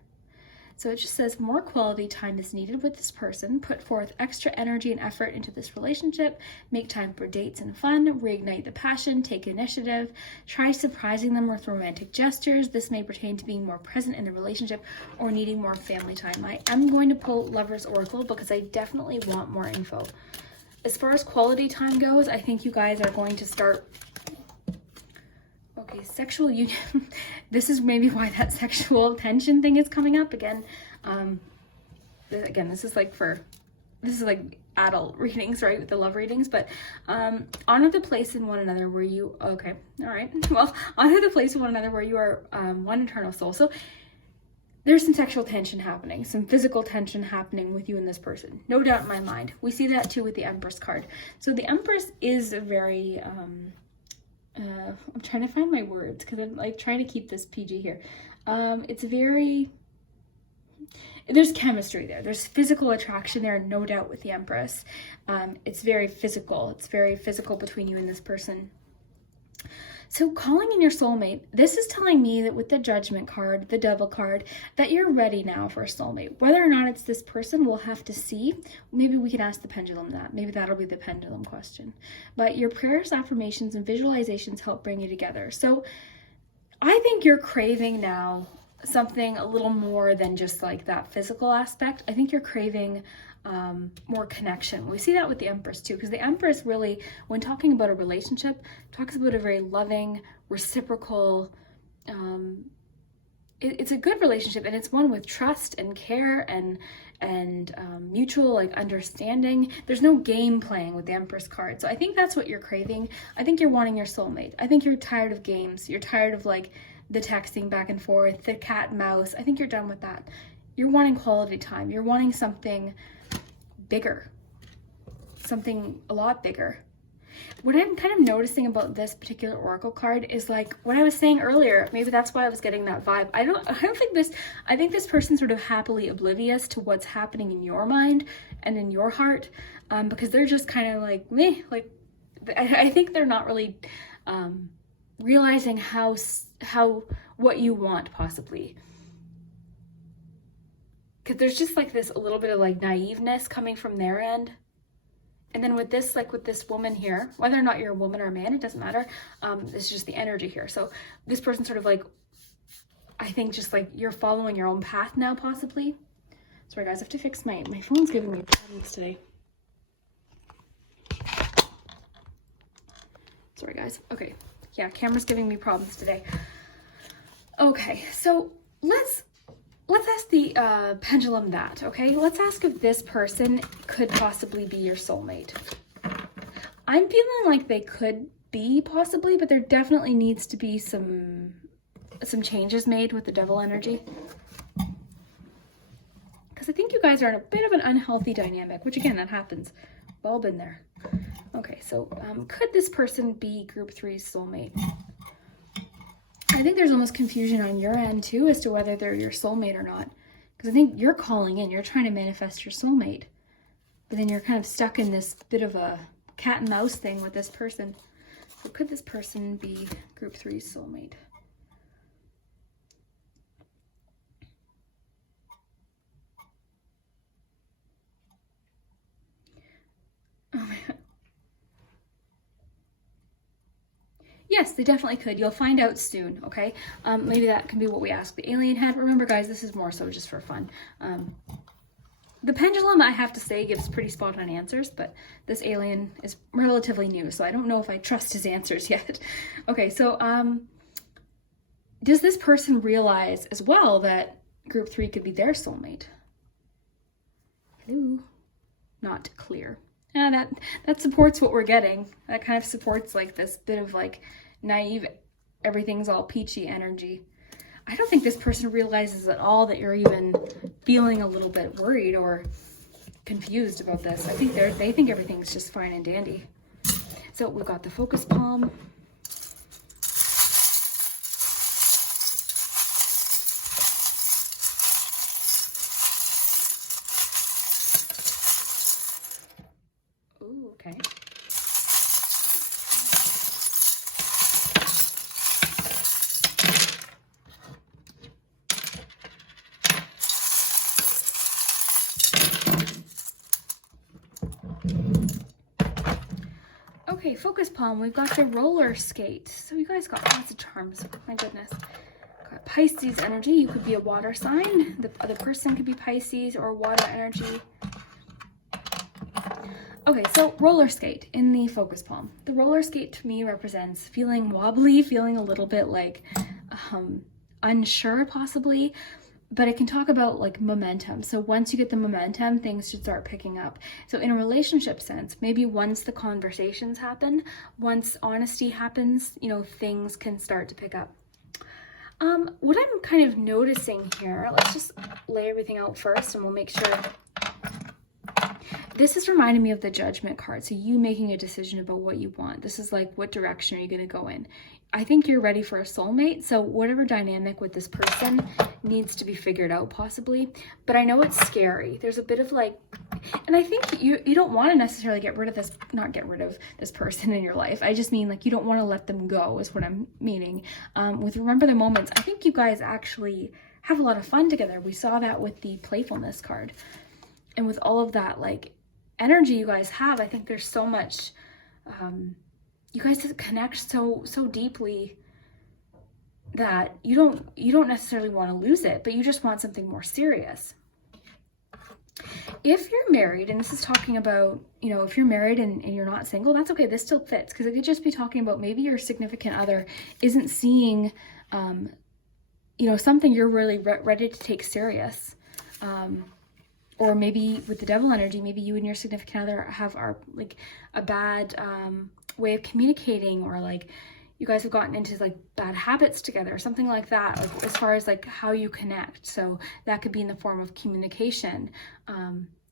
So it just says more quality time is needed with this person. Put forth extra energy and effort into this relationship. Make time for dates and fun. Reignite the passion. Take initiative. Try surprising them with romantic gestures. This may pertain to being more present in the relationship or needing more family time. I am going to pull Lover's Oracle because I definitely want more info. As far as quality time goes, I think you guys are going to start... Okay, sexual union. This is maybe why that sexual tension thing is coming up again. Again, this is like adult readings, right? With the love readings, but honor the place in one another where you, okay, all right. Well, honor the place in one another where you are one eternal soul. So there's some sexual tension happening, some physical tension happening with you and this person. No doubt in my mind. We see that too with the Empress card. So the Empress is a very, I'm trying to find my words because I'm like trying to keep this PG here. It's very, there's chemistry there. There's physical attraction there, no doubt, with the Empress. It's very physical. It's very physical between you and this person. So calling in your soulmate, this is telling me that with the Judgment card, the Devil card, that you're ready now for a soulmate. Whether or not it's this person, we'll have to see. Maybe we can ask the pendulum that. Maybe that'll be the pendulum question. But your prayers, affirmations, and visualizations help bring you together. So I think you're craving now something a little more than just like that physical aspect. I think you're craving more connection. We see that with the Empress too, because the Empress really, when talking about a relationship, talks about a very loving, reciprocal, it's a good relationship, and it's one with trust and care and mutual like understanding. There's no game playing with the Empress card. So I think that's what you're craving. I think you're wanting your soulmate. I think you're tired of games. You're tired of like the texting back and forth, the cat and mouse. I think you're done with that. You're wanting quality time. You're wanting something bigger, something a lot bigger. What I'm kind of noticing about this particular oracle card is like what I was saying earlier. Maybe that's why I was getting that vibe. I don't think this, I think this person's sort of happily oblivious to what's happening in your mind and in your heart, because they're just kind of like meh. Like I think they're not really realizing how what you want possibly. Because there's just like this a little bit of like naiveness coming from their end. And then with this, like with this woman here, whether or not you're a woman or a man, it doesn't matter. It's just the energy here. So this person sort of like, I think just like you're following your own path now, possibly. Sorry guys, I have to fix my phone's giving me problems today. Sorry guys. Okay. Yeah, camera's giving me problems today. Okay, so let's ask the pendulum that, okay? Let's ask if this person could possibly be your soulmate. I'm feeling like they could be possibly, but there definitely needs to be some changes made with the devil energy. Because I think you guys are in a bit of an unhealthy dynamic, which again, that happens. We've all been there. Okay, so could this person be group 3's soulmate? I think there's almost confusion on your end too as to whether they're your soulmate or not. Because I think you're calling in, you're trying to manifest your soulmate. But then you're kind of stuck in this bit of a cat and mouse thing with this person. So could this person be group 3's soulmate? Oh my God. Yes, they definitely could. You'll find out soon, okay? Maybe that can be what we ask the alien head. Remember, guys, this is more so just for fun. The pendulum, I have to say, gives pretty spot-on answers, but this alien is relatively new, so I don't know if I trust his answers yet. Okay, so does this person realize as well that group 3 could be their soulmate? Hello? Not clear. That supports what we're getting. That kind of supports like this bit of like naive, everything's all peachy energy. I don't think this person realizes at all that you're even feeling a little bit worried or confused about this. I think they think everything's just fine and dandy. So we've got the focus palm. Ooh, okay. Okay, focus palm, we've got the roller skate. So you guys got lots of charms, my goodness. Got Pisces energy, you could be a water sign. The other person could be Pisces or water energy. Okay, so roller skate in the focus palm. The roller skate to me represents feeling wobbly, feeling a little bit like unsure possibly, but it can talk about like momentum. So once you get the momentum, things should start picking up. So in a relationship sense, maybe once the conversations happen, once honesty happens, you know, things can start to pick up. What I'm kind of noticing here, let's just lay everything out first and we'll make sure. This is reminding me of the Judgment card. So you making a decision about what you want. This is like, what direction are you going to go in? I think you're ready for a soulmate. So whatever dynamic with this person needs to be figured out possibly. But I know it's scary. There's a bit of like, and I think you don't want to necessarily get rid of this, not get rid of this person in your life. I just mean like you don't want to let them go is what I'm meaning. With Remember the Moments, I think you guys actually have a lot of fun together. We saw that with the playfulness card. And with all of that like energy you guys have, I think there's so much, you guys connect so deeply that you don't necessarily want to lose it, but you just want something more serious. If you're married, and this is talking about, you know, if you're married and you're not single, that's okay. This still fits, because it could just be talking about maybe your significant other isn't seeing, you know, something you're really ready to take serious. Or maybe with the devil energy, maybe you and your significant other have like a bad way of communicating, or like you guys have gotten into like bad habits together or something like that, like, as far as like how you connect. So that could be in the form of communication.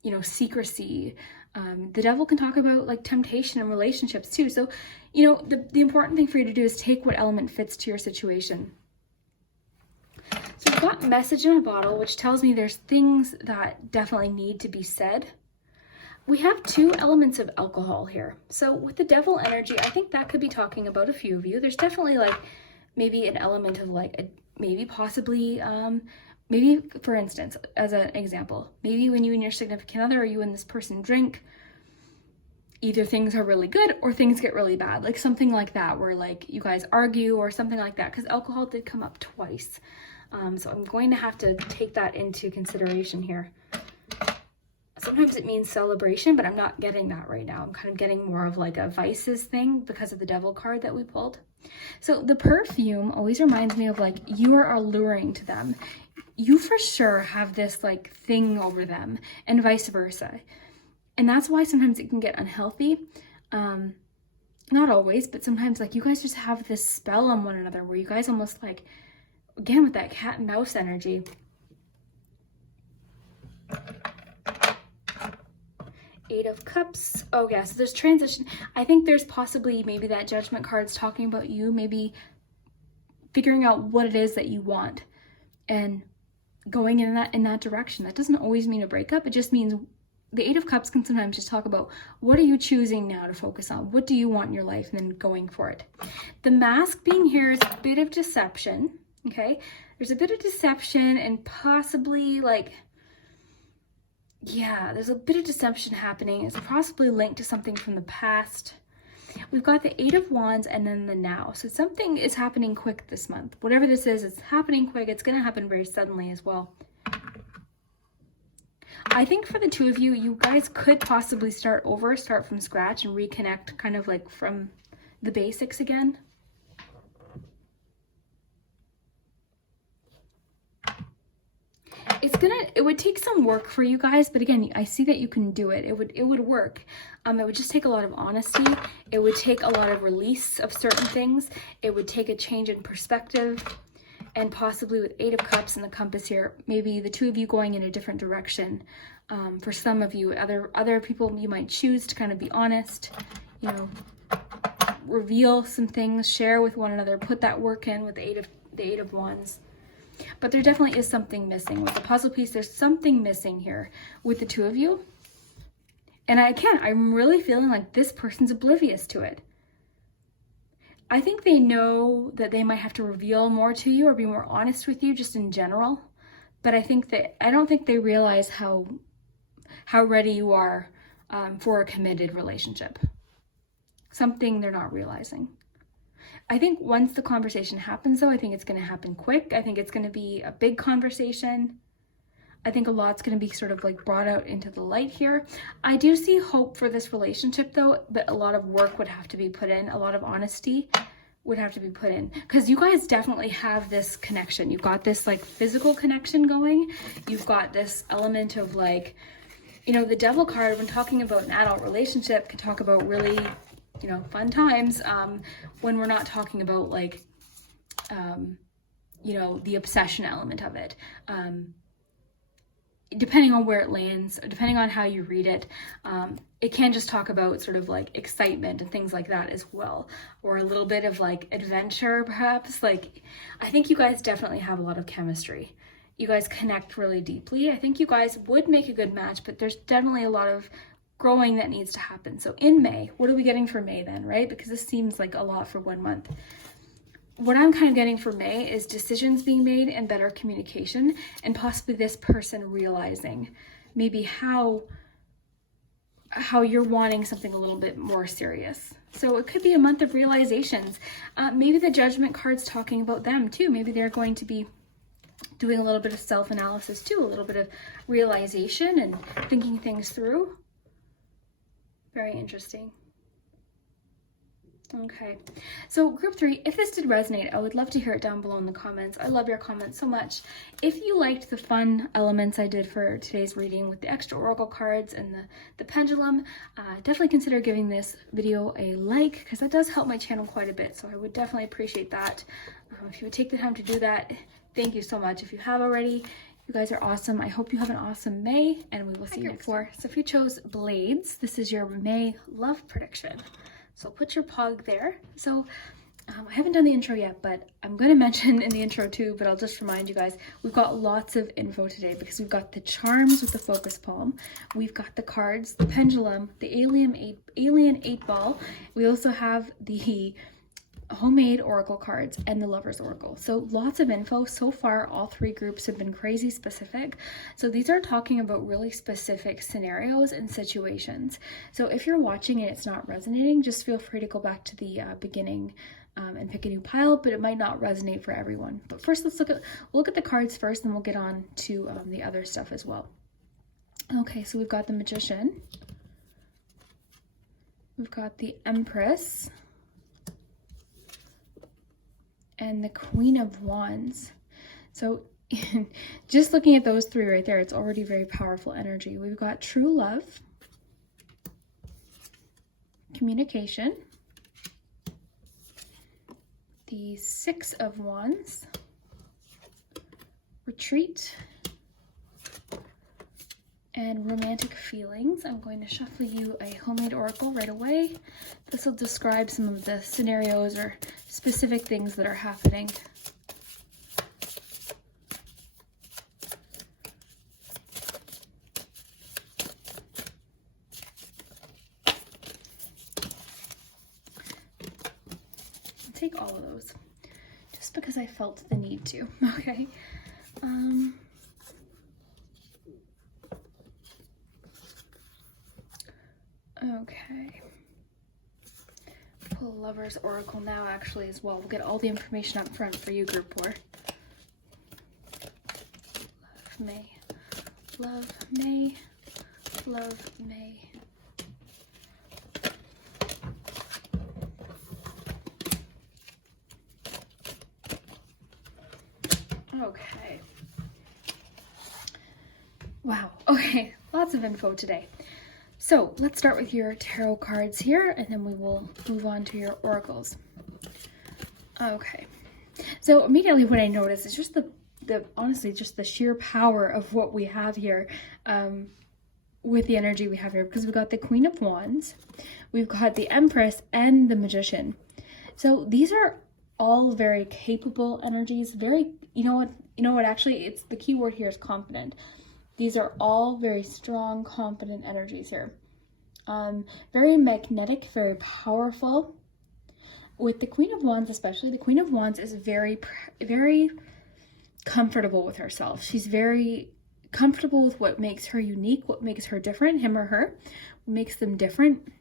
you know, secrecy. The devil can talk about like temptation and relationships too. So, you know, the important thing for you to do is take what element fits to your situation. So I've got message in a bottle, which tells me there's things that definitely need to be said. We have 2 elements of alcohol here. So with the devil energy, I think that could be talking about a few of you. There's definitely like maybe an element of like maybe possibly maybe, for instance, as an example, maybe when you and your significant other or you and this person drink, either things are really good or things get really bad, like something like that, where like you guys argue or something like that, because alcohol did come up twice. So I'm going to have to take that into consideration here. Sometimes it means celebration, but I'm not getting that right now. I'm kind of getting more of like a vices thing because of the devil card that we pulled. So the perfume always reminds me of like you are alluring to them. You for sure have this like thing over them and vice versa. And that's why sometimes it can get unhealthy. Not always, but sometimes like you guys just have this spell on one another where you guys almost like, again, with that cat and mouse energy. Eight of Cups. Oh yeah, so there's transition. I think there's possibly maybe that Judgment card's talking about you, maybe figuring out what it is that you want and going in that direction. That doesn't always mean a breakup. It just means the Eight of Cups can sometimes just talk about what are you choosing now to focus on? What do you want in your life, and then going for it. The Mask being here is a bit of deception. Okay, there's a bit of deception and possibly like, yeah, there's a bit of deception happening. It's possibly linked to something from the past. We've got the Eight of Wands and then the Now. So something is happening quick this month. Whatever this is, it's happening quick. It's going to happen very suddenly as well. I think for the 2 of you, you guys could possibly start from scratch and reconnect kind of like from the basics again. It would take some work for you guys, but again, I see that you can do it. It would work. It would just take a lot of honesty. It would take a lot of release of certain things. It would take a change in perspective, and possibly with Eight of Cups and the Compass here, maybe the 2 of you going in a different direction. For some of you, other people, you might choose to kind of be honest, you know, reveal some things, share with one another, put that work in with the Eight of Wands. But there definitely is something missing with the puzzle piece. There's something missing here with the 2 of you. And I'm really feeling like this person's oblivious to it. I think they know that they might have to reveal more to you or be more honest with you just in general. But I don't think they realize how ready you are for a committed relationship. Something they're not realizing. I think once the conversation happens, though, I think it's going to happen quick. I think it's going to be a big conversation. I think a lot's going to be sort of like brought out into the light here. I do see hope for this relationship, though, but a lot of work would have to be put in. A lot of honesty would have to be put in, because you guys definitely have this connection. You've got this like physical connection going. You've got this element of like, you know, the Devil card, when talking about an adult relationship, can talk about really, you know, fun times when we're not talking about like, you know, the obsession element of it. Depending on where it lands, depending on how you read it, it can just talk about sort of like excitement and things like that as well, or a little bit of like adventure perhaps. Like, I think you guys definitely have a lot of chemistry. You guys connect really deeply. I think you guys would make a good match, but there's definitely a lot of growing that needs to happen. So in May, what are we getting for May then, right? Because this seems like a lot for 1 month. What I'm kind of getting for May is decisions being made and better communication, and possibly this person realizing maybe how you're wanting something a little bit more serious. So it could be a month of realizations. Maybe the Judgment card's talking about them too. Maybe they're going to be doing a little bit of self-analysis too, a little bit of realization and thinking things through. Very interesting. Okay, so group 3, if this did resonate, I would love to hear it down below in the comments. I love your comments so much. If you liked the fun elements I did for today's reading with the extra oracle cards and the pendulum, definitely consider giving this video a like, because that does help my channel quite a bit. So I would definitely appreciate that. If you would take the time to do that, thank you so much. If you have already, You guys are awesome. I hope you have an awesome May, and we will see you next time. So if you chose Blades, this is your May love prediction. So put your pog there. So I haven't done the intro yet, but I'm going to mention in the intro too, but I'll just remind you guys, we've got lots of info today because we've got the charms with the focus palm, we've got the cards, the pendulum, the alien 8-ball, we also have the homemade oracle cards and the Lover's Oracle. So lots of info. So far, all three groups have been crazy specific. So these are talking about really specific scenarios and situations. So if you're watching and it's not resonating, just feel free to go back to the beginning and pick a new pile, but it might not resonate for everyone. But first, we'll look at the cards first, and we'll get on to the other stuff as well. Okay, so we've got the Magician. We've got the Empress. And the Queen of Wands. So just looking at those three right there, it's already very powerful energy. We've got true love, communication, the Six of Wands, retreat, and romantic feelings. I'm going to shuffle you a homemade oracle right away. This will describe some of the scenarios or specific things that are happening. I'll take all of those just because I felt the need to. Okay. Okay. Pull Lover's Oracle now actually as well. We'll get all the information up front for you, group 4. Love May. Love May. Love May. Okay. Wow. Okay. Lots of info today. So let's start with your tarot cards here, and then we will move on to your oracles. Okay. So immediately what I noticed is just honestly, just the sheer power of what we have here with the energy we have here, because we've got the Queen of Wands, we've got the Empress, and the Magician. So these are all very capable energies, very, you know what, actually, it's the key word here is confident. These are all very strong, confident energies here. Very magnetic, very powerful. With the Queen of Wands especially, the Queen of Wands is very, very comfortable with herself. She's very comfortable with what makes her unique, what makes her different, him or her, what makes them different.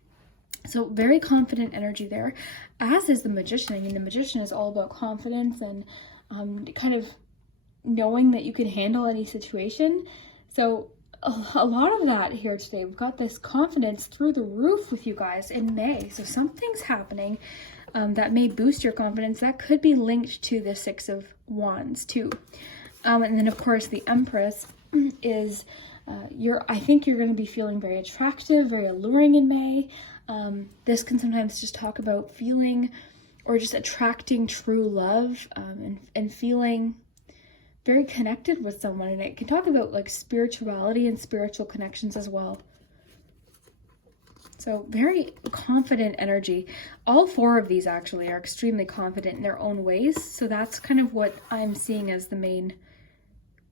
So very confident energy there, as is the Magician. I mean, the Magician is all about confidence and kind of knowing that you can handle any situation. So a lot of that here today. We've got this confidence through the roof with you guys in May. So something's happening that may boost your confidence. That could be linked to the Six of Wands too. And then of course the Empress is, I think you're going to be feeling very attractive, very alluring in May. This can sometimes just talk about feeling or just attracting true love and feeling very connected with someone, and it can talk about like spirituality and spiritual connections as well. So very confident energy. All 4 of these actually are extremely confident in their own ways. So that's kind of what I'm seeing as the main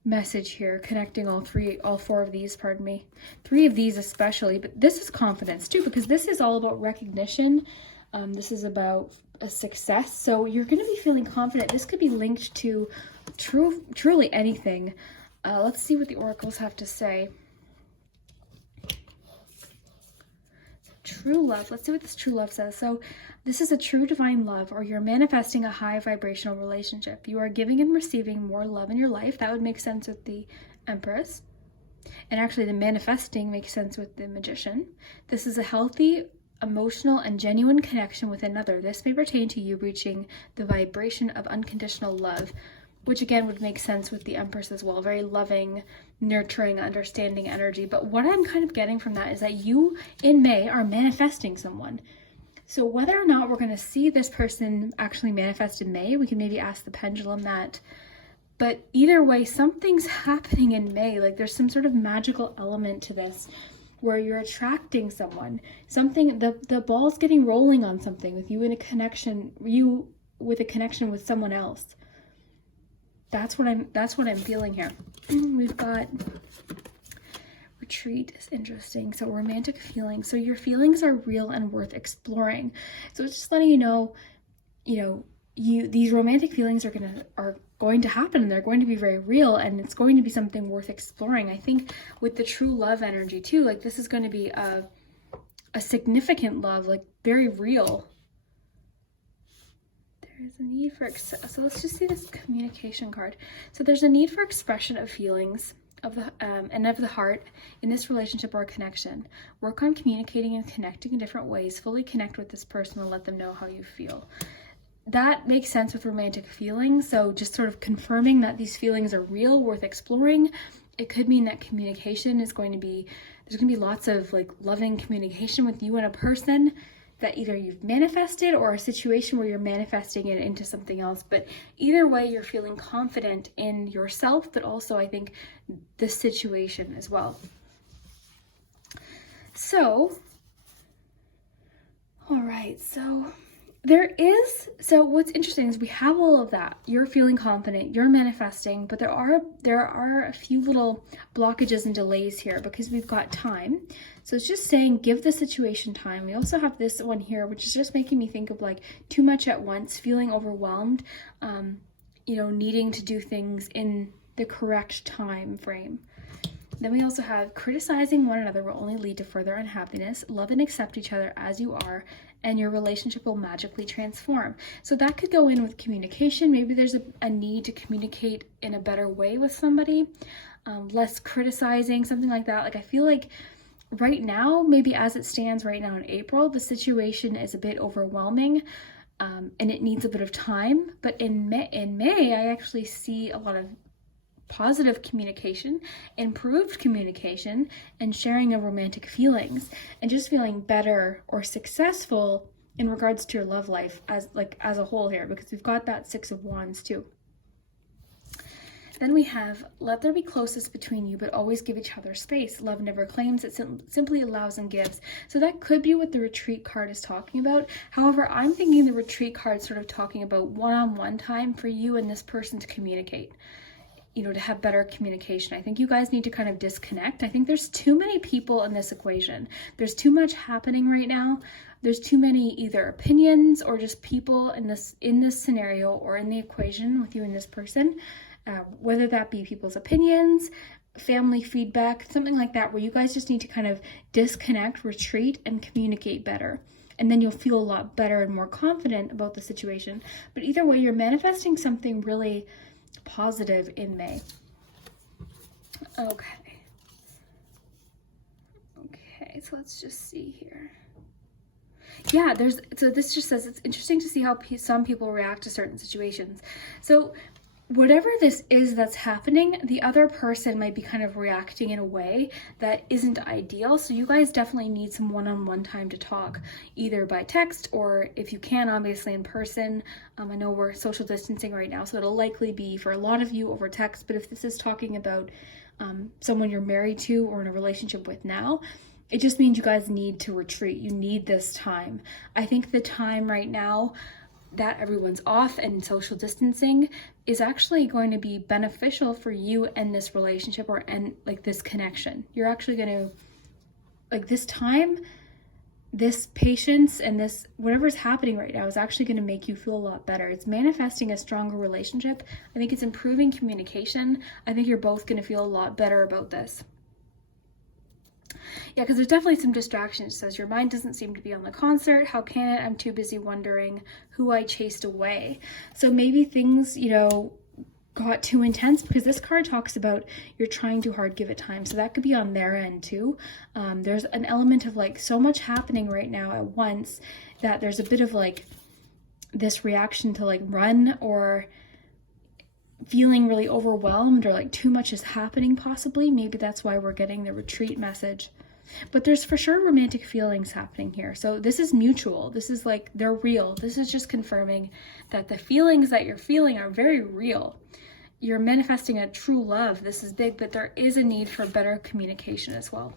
message here, connecting all 4 of these, pardon me. 3 of these especially, but this is confidence too, because this is all about recognition. This is about a success. So you're going to be feeling confident. This could be linked to truly anything. Let's see what the oracles have to say. True love. Let's see what this true love says. So this is a true divine love, or you're manifesting a high vibrational relationship. You are giving and receiving more love in your life. That would make sense with the Empress. And actually the manifesting makes sense with the Magician. This is a healthy, emotional, and genuine connection with another. This may pertain to you reaching the vibration of unconditional love, which again would make sense with the Empress as well. Very loving, nurturing, understanding energy. But what I'm kind of getting from that is that you in May are manifesting someone. So whether or not we're going to see this person actually manifest in May, we can maybe ask the pendulum that. But either way, something's happening in May. Like there's some sort of magical element to this where you're attracting someone. Something, the ball's getting rolling on something with you in a connection, you with a connection with someone else. That's what I'm feeling here. We've got retreat is interesting. So romantic feelings. So your feelings are real and worth exploring. So it's just letting you know, these romantic feelings are going to happen. They're going to be very real, and it's going to be something worth exploring. I think with the true love energy too, like this is going to be a significant love, like very real. There's a need for, so let's just see this communication card. So there's a need for expression of feelings of the and of the heart in this relationship or connection. Work on communicating and connecting in different ways. Fully connect with this person and let them know how you feel. That makes sense with romantic feelings. So just sort of confirming that these feelings are real, worth exploring. It could mean that communication is going to be, there's going to be lots of like loving communication with you and a person that either you've manifested or a situation where you're manifesting it into something else. But either way, you're feeling confident in yourself, but also I think the situation as well. So, all right, so what's interesting is we have all of that. You're feeling confident, you're manifesting, but there are a few little blockages and delays here because we've got time. So it's just saying, give the situation time. We also have this one here, which is just making me think of like too much at once, feeling overwhelmed, needing to do things in the correct time frame. Then we also have criticizing one another will only lead to further unhappiness. Love and accept each other as you are, and your relationship will magically transform. So that could go in with communication. Maybe there's a need to communicate in a better way with somebody, less criticizing, something like that. Like I feel like right now, maybe as it stands right now in April, the situation is a bit overwhelming, and it needs a bit of time. But in May, I actually see a lot of positive communication, improved communication, and sharing of romantic feelings, and just feeling better or successful in regards to your love life as a whole here, because we've got that Six of Wands too. Then we have, let there be closeness between you, but always give each other space. Love never claims, it simply allows and gives. So that could be what the retreat card is talking about. However, I'm thinking the retreat card is sort of talking about one-on-one time for you and this person to communicate, to have better communication. I think you guys need to kind of disconnect. I think there's too many people in this equation. There's too much happening right now. There's too many either opinions or just people in this scenario or in the equation with you and this person. Whether that be people's opinions, family feedback, something like that, where you guys just need to kind of disconnect, retreat, and communicate better. And then you'll feel a lot better and more confident about the situation. But either way, you're manifesting something really positive in May. Okay, so let's just see here. Yeah, so this just says it's interesting to see how some people react to certain situations. So whatever this is that's happening, the other person might be kind of reacting in a way that isn't ideal. So you guys definitely need some one-on-one time to talk, either by text or if you can, obviously in person. I know we're social distancing right now, so it'll likely be for a lot of you over text. But if this is talking about someone you're married to or in a relationship with now, it just means you guys need to retreat. You need this time. I think the time right now that everyone's off and social distancing is actually going to be beneficial for you and this relationship and this connection. You're actually going to, this time, this patience and this whatever's happening right now is actually going to make you feel a lot better. It's manifesting a stronger relationship. I think it's improving communication. I think you're both going to feel a lot better about this. Yeah, because there's definitely some distractions. It says your mind doesn't seem to be on the concert. How can it? I'm too busy wondering who I chased away. So maybe things, got too intense, because this card talks about you're trying too hard, give it time. So that could be on their end too. There's an element of so much happening right now at once that there's a bit of this reaction to run or feeling really overwhelmed or too much is happening possibly. Maybe that's why we're getting the retreat message. But there's for sure romantic feelings happening here. So this is mutual. This is they're real. This is just confirming that the feelings that you're feeling are very real. you're manifesting a true love. This is big, but there is a need for better communication as well.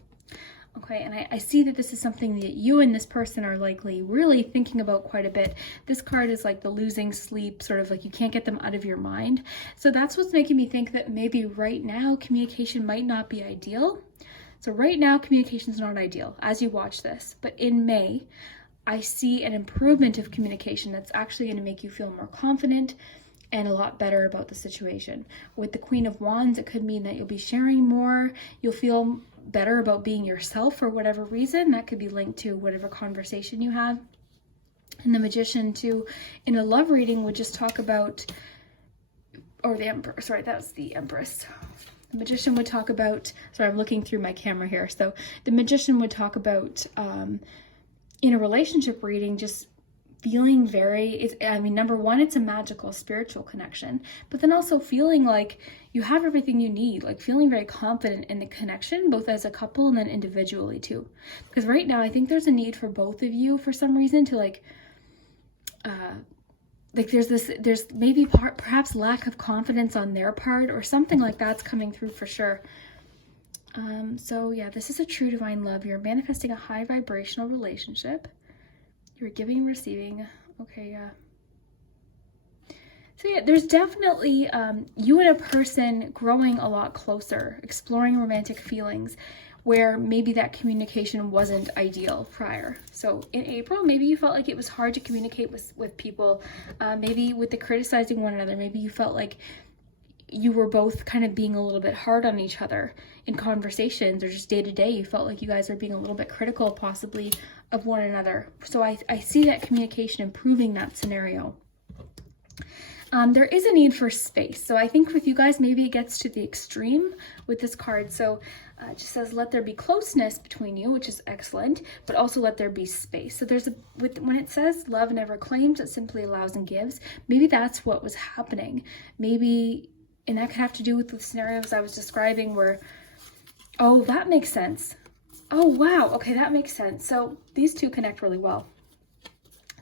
Okay, and I see that this is something that you and this person are likely really thinking about quite a bit. This card is like the losing sleep, sort of like you can't get them out of your mind. So that's what's making me think that maybe right now communication might not be ideal. So right now communication is not ideal as you watch this, but in May, I see an improvement of communication that's actually going to make you feel more confident and a lot better about the situation. With the Queen of Wands, it could mean that you'll be sharing more, you'll feel better about being yourself for whatever reason. That could be linked to whatever conversation you have. And the Magician too, in a love reading, would just talk about, or the Emperor, sorry, that was the Empress. The Magician would talk about, sorry, I'm looking through my camera here. So the Magician would talk about, in a relationship reading, just feeling very, I mean, number one, it's a magical spiritual connection, but then also feeling like you have everything you need, like feeling very confident in the connection, both as a couple and then individually too. Because right now, I think there's a need for both of you for some reason to like there's maybe perhaps lack of confidence on their part or something like that's coming through for sure. So yeah, this is a true divine love. You're manifesting a high vibrational relationship. You're giving and receiving. Okay, yeah. So yeah, there's definitely you and a person growing a lot closer, exploring romantic feelings where maybe that communication wasn't ideal prior. So in April, maybe you felt like it was hard to communicate with people, maybe with the criticizing one another. Maybe you felt like you were both kind of being a little bit hard on each other in conversations or just day to day. You felt like you guys are being a little bit critical possibly of one another. So I see that communication improving that scenario. There is a need for space. So I think with you guys, maybe it gets to the extreme with this card. So it just says, let there be closeness between you, which is excellent, but also let there be space. So there's when it says love never claims, it simply allows and gives. Maybe that's what was happening. Maybe, and that could have to do with the scenarios I was describing where, oh, that makes sense. Oh, wow. Okay, that makes sense. So these two connect really well.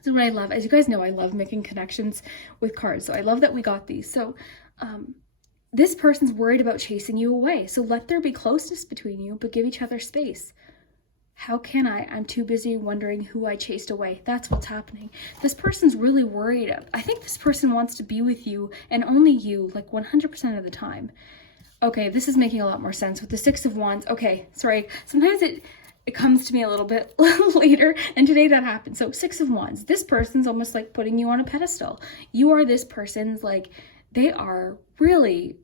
So what I love, as you guys know, I love making connections with cards. So I love that we got these. So this person's worried about chasing you away. So let there be closeness between you, but give each other space. How can I? I'm too busy wondering who I chased away. That's what's happening. This person's really worried. I think this person wants to be with you and only you, like 100% of the time. Okay, this is making a lot more sense with the Six of Wands. Okay, sorry. Sometimes it comes to me a little bit later, and today that happened. So Six of Wands, this person's almost like putting you on a pedestal. You are this person's, like, they are really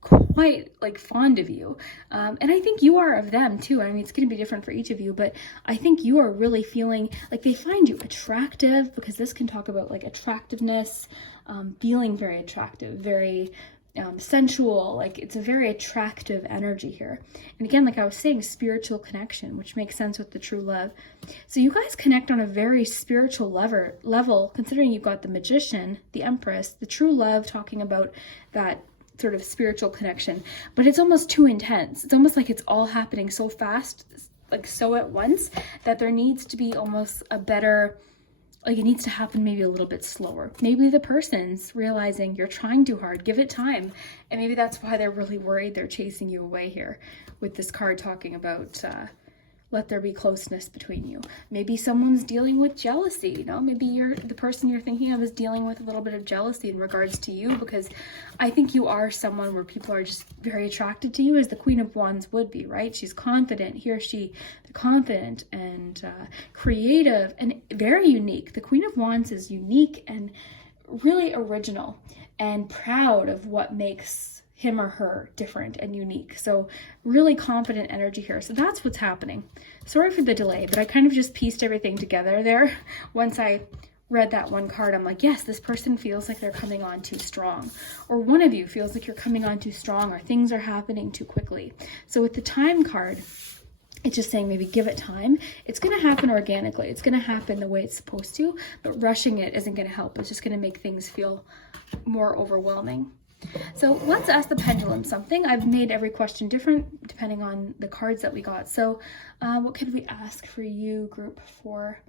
quite like fond of you. And I think you are of them too. I mean, it's going to be different for each of you, but I think you are really feeling like they find you attractive, because this can talk about like attractiveness, feeling very attractive, very sensual. Like it's a very attractive energy here. And again, like I was saying, spiritual connection, which makes sense with the true love. So you guys connect on a very spiritual level, considering you've got the Magician, the Empress, the true love, talking about that sort of spiritual connection, but it's almost too intense. It's almost like it's all happening so fast, like so at once, that there needs to be almost a better, like it needs to happen maybe a little bit slower. Maybe the person's realizing you're trying too hard, give it time. And maybe that's why they're really worried they're chasing you away here with this card talking about let there be closeness between you. Maybe someone's dealing with jealousy, you know, maybe the person you're thinking of is dealing with a little bit of jealousy in regards to you, because I think you are someone where people are just very attracted to you, as the Queen of Wands would be, right? She's confident, he or she, confident and creative and very unique. The Queen of Wands is unique and really original and proud of what makes him or her different and unique. So really confident energy here. So that's what's happening. Sorry for the delay, but I kind of just pieced everything together there. Once I read that one card, I'm like, yes, this person feels like they're coming on too strong. Or one of you feels like you're coming on too strong, or things are happening too quickly. So with the Time card, it's just saying maybe give it time. It's going to happen organically. It's going to happen the way it's supposed to, but rushing it isn't going to help. It's just going to make things feel more overwhelming. So let's ask the pendulum something. I've made every question different depending on the cards that we got. So what could we ask for you, group 4?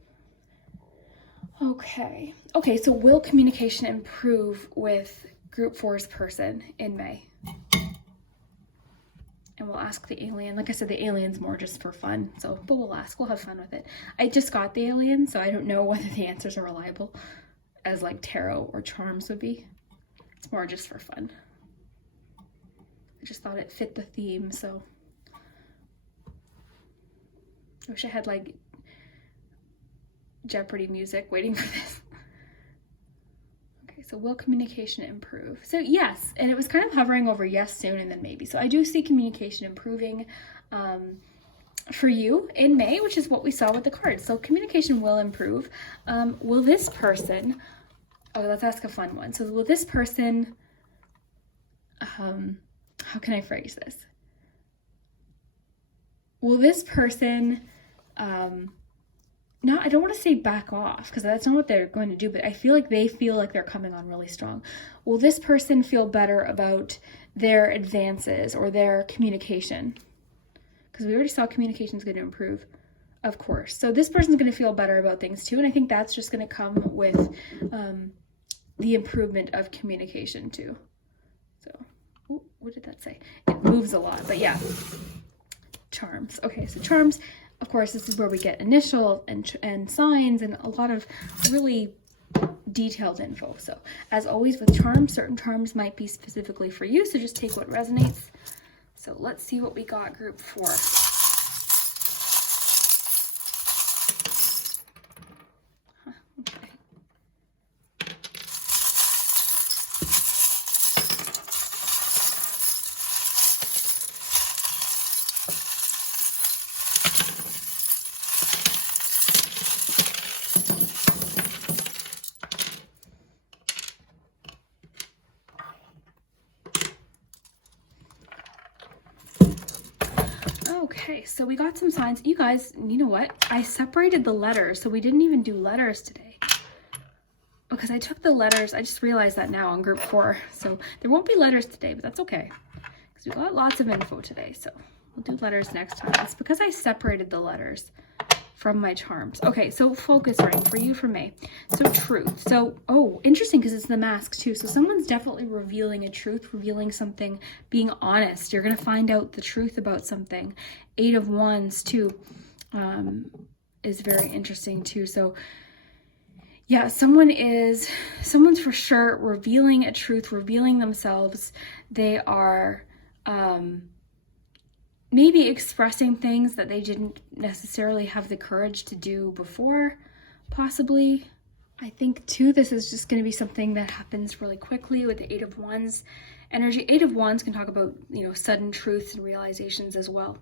Okay, so will communication improve with group 4's person in May. And we'll ask the alien. Like I said, the alien's more just for fun. So, but we'll ask. We'll have fun with it. I just got the alien, so I don't know whether the answers are reliable as like tarot or charms would be. It's more just for fun. I just thought it fit the theme, so. I wish I had like Jeopardy music waiting for this. So will communication improve? So yes, and it was kind of hovering over yes, soon, and then maybe. So I do see communication improving for you in May, which is what we saw with the cards. So communication will improve. Will this person, oh, let's ask a fun one. So will this person, how can I phrase this? Will this person, no, I don't want to say back off because that's not what they're going to do, but I feel like they feel like they're coming on really strong. Will this person feel better about their advances or their communication? Because we already saw communication is going to improve, of course. So this person's going to feel better about things too, and I think that's just going to come with the improvement of communication too. So, ooh, what did that say? It moves a lot, but yeah. Charms. Okay, so charms. Of course, this is where we get initial and signs and a lot of really detailed info. So as always with charms, certain charms might be specifically for you. So just take what resonates. So let's see what we got, group 4. Okay. Okay, so we got some signs. You guys, you know what? I separated the letters, so we didn't even do letters today. Because I took the letters, I just realized that now on group 4. So there won't be letters today, but that's okay. Because we got lots of info today, so we'll do letters next time. It's because I separated the letters from my charms. Okay, so focus ring for you for May. So truth. So, oh, interesting because it's the mask too. So someone's definitely revealing a truth, revealing something, being honest. You're going to find out the truth about something. 8 of Wands too is very interesting too. So yeah, someone's for sure revealing a truth, revealing themselves. They are maybe expressing things that they didn't necessarily have the courage to do before, possibly. I think too, this is just going to be something that happens really quickly with the 8 of Wands energy. 8 of Wands can talk about, you know, sudden truths and realizations as well.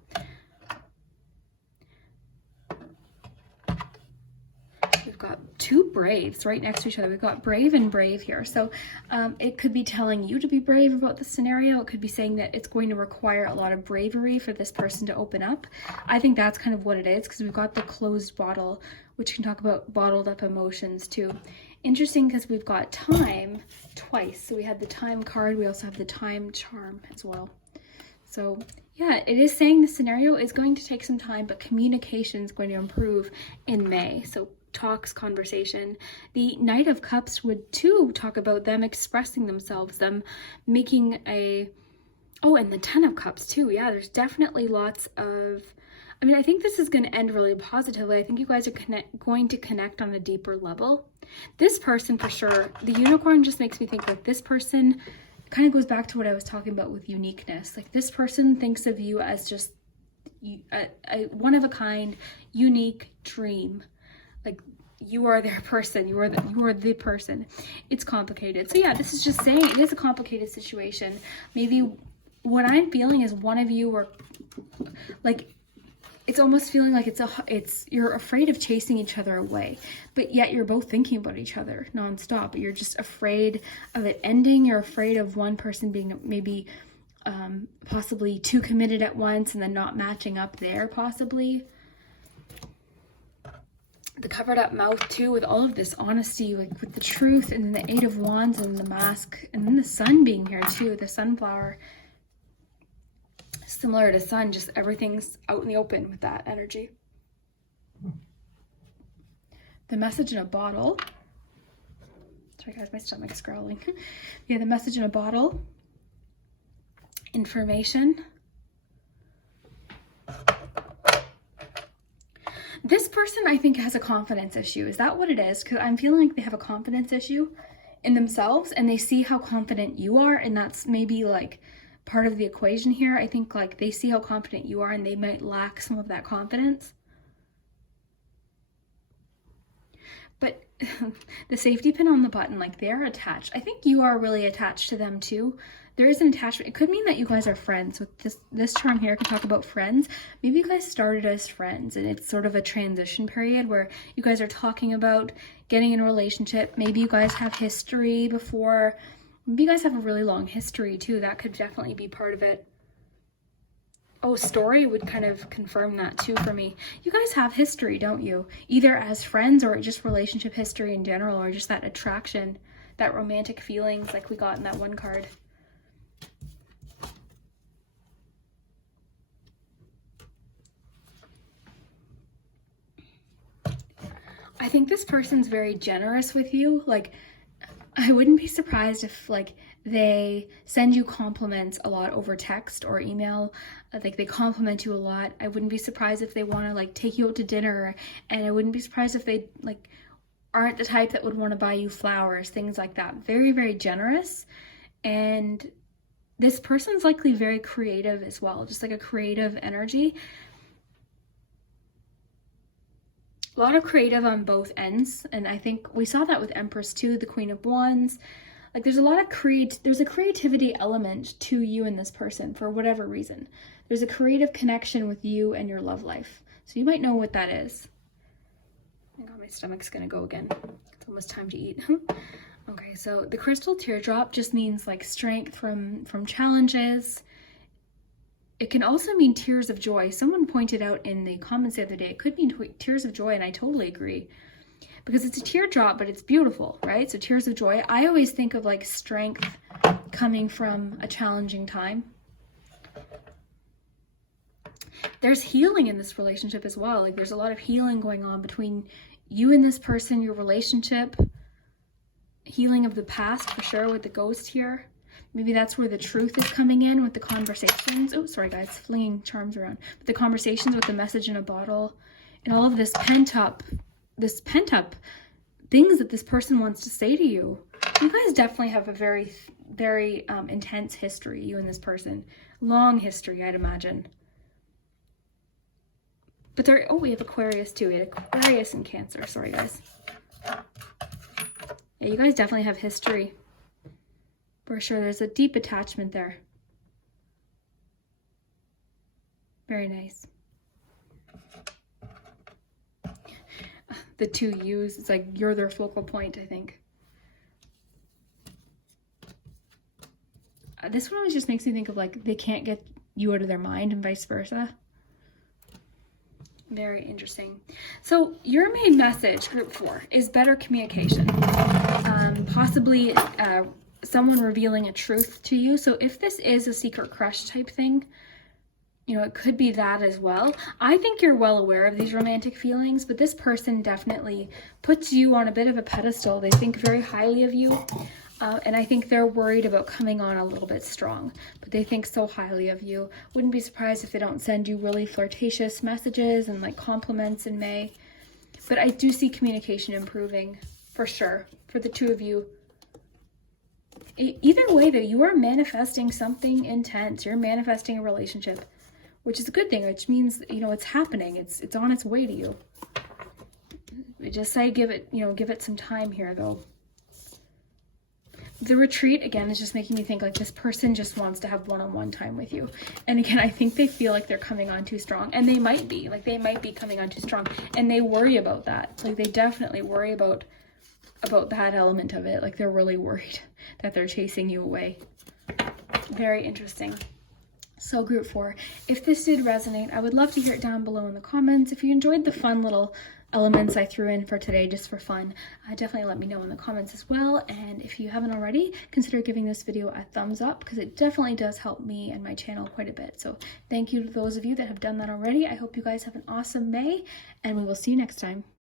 We've got 2 braves right next to each other. We've got brave and brave here. So it could be telling you to be brave about the scenario. It could be saying that it's going to require a lot of bravery for this person to open up. I think that's kind of what it is because we've got the closed bottle, which can talk about bottled up emotions too. Interesting because we've got time twice. So we had the time card. We also have the time charm as well. So yeah, it is saying the scenario is going to take some time, but communication is going to improve in May. So talks, conversation. The Knight of Cups would too talk about them expressing themselves, them making a, oh, and the 10 of Cups too. Yeah, there's definitely lots of, I mean, I think this is going to end really positively. I think you guys are going to connect on a deeper level. This person for sure, the unicorn just makes me think like this person kind of goes back to what I was talking about with uniqueness. Like this person thinks of you as just a one of a kind, unique dream. Like you are their person, you are the person. It's complicated. So yeah, this is just saying it is a complicated situation. Maybe what I'm feeling is one of you are like, it's almost feeling like you're afraid of chasing each other away, but yet you're both thinking about each other nonstop, but you're just afraid of it ending. You're afraid of one person being maybe possibly too committed at once and then not matching up there possibly. The covered up mouth too, with all of this honesty, like with the truth, and then the 8 of Wands and the mask, and then the sun being here too, the sunflower. Similar to sun, just everything's out in the open with that energy. The message in a bottle. Sorry guys, my stomach's growling. Yeah, the message in a bottle. Information. This person, I think, has a confidence issue. Is that what it is? Because I'm feeling like they have a confidence issue in themselves, and they see how confident you are, and that's maybe like part of the equation here. I think like they see how confident you are, and they might lack some of that confidence. But the safety pin on the button, like they're attached. I think you are really attached to them too. There is an attachment. It could mean that you guys are friends. With this charm here, can talk about friends. Maybe you guys started as friends, and it's sort of a transition period where you guys are talking about getting in a relationship. Maybe you guys have history before. Maybe you guys have a really long history too. That could definitely be part of it. Oh, story would kind of confirm that too for me. You guys have history, don't you? Either as friends or just relationship history in general, or just that attraction, that romantic feelings like we got in that one card. I think this person's very generous with you. Like, I wouldn't be surprised if like they send you compliments a lot over text or email. Like they compliment you a lot. I wouldn't be surprised if they want to like take you out to dinner, and I wouldn't be surprised if they like aren't the type that would want to buy you flowers, things like that. Very, very generous. And this person's likely very creative as well, just like a creative energy. A lot of creative on both ends, and I think we saw that with Empress too, the Queen of Wands. Like there's a lot of there's a creativity element to you and this person for whatever reason. There's a creative connection with you and your love life. So you might know what that is. Oh my God, my stomach's gonna go again. It's almost time to eat. Okay, so the crystal teardrop just means like strength from challenges. It can also mean tears of joy. Someone pointed out in the comments the other day, it could mean tears of joy, and I totally agree. Because it's a teardrop, but it's beautiful, right? So tears of joy. I always think of like strength coming from a challenging time. There's healing in this relationship as well. Like there's a lot of healing going on between you and this person, your relationship. Healing of the past for sure with the ghost here. Maybe that's where the truth is coming in with the conversations. Oh, sorry guys, flinging charms around. But the conversations with the message in a bottle and all of this pent up things that this person wants to say to you. You guys definitely have a very, very intense history, you and this person. Long history, I'd imagine. But there, oh, we have Aquarius too. We had Aquarius and Cancer. Sorry guys. Yeah, you guys definitely have history. For sure, there's a deep attachment there. Very nice. The two U's, it's like you're their focal point, I think. This one always just makes me think of like they can't get you out of their mind and vice versa. Very interesting. So your main message, group 4, is better communication. Possibly someone revealing a truth to you. So if this is a secret crush type thing, you know, it could be that as well. I think you're well aware of these romantic feelings, but this person definitely puts you on a bit of a pedestal. They think very highly of you. And I think they're worried about coming on a little bit strong, but they think so highly of you. Wouldn't be surprised if they don't send you really flirtatious messages and like compliments in May. But I do see communication improving for sure for the two of you. Either way though, you are manifesting something intense. You're manifesting a relationship, which is a good thing, which means, you know, it's happening. It's on its way to you. I just say give it some time here though. The retreat, again, is just making me think like this person just wants to have one-on-one time with you. And again, I think they feel like they're coming on too strong. And they might be. Like, they might be coming on too strong. And they worry about that. Like, they definitely worry about that element of it. Like, they're really worried that they're chasing you away. Very interesting. So, group 4, if this did resonate, I would love to hear it down below in the comments. If you enjoyed the fun little elements I threw in for today just for fun, definitely let me know in the comments as well. And if you haven't already, consider giving this video a thumbs up, because it definitely does help me and my channel quite a bit. So thank you to those of you that have done that already. I hope you guys have an awesome May, and we will see you next time.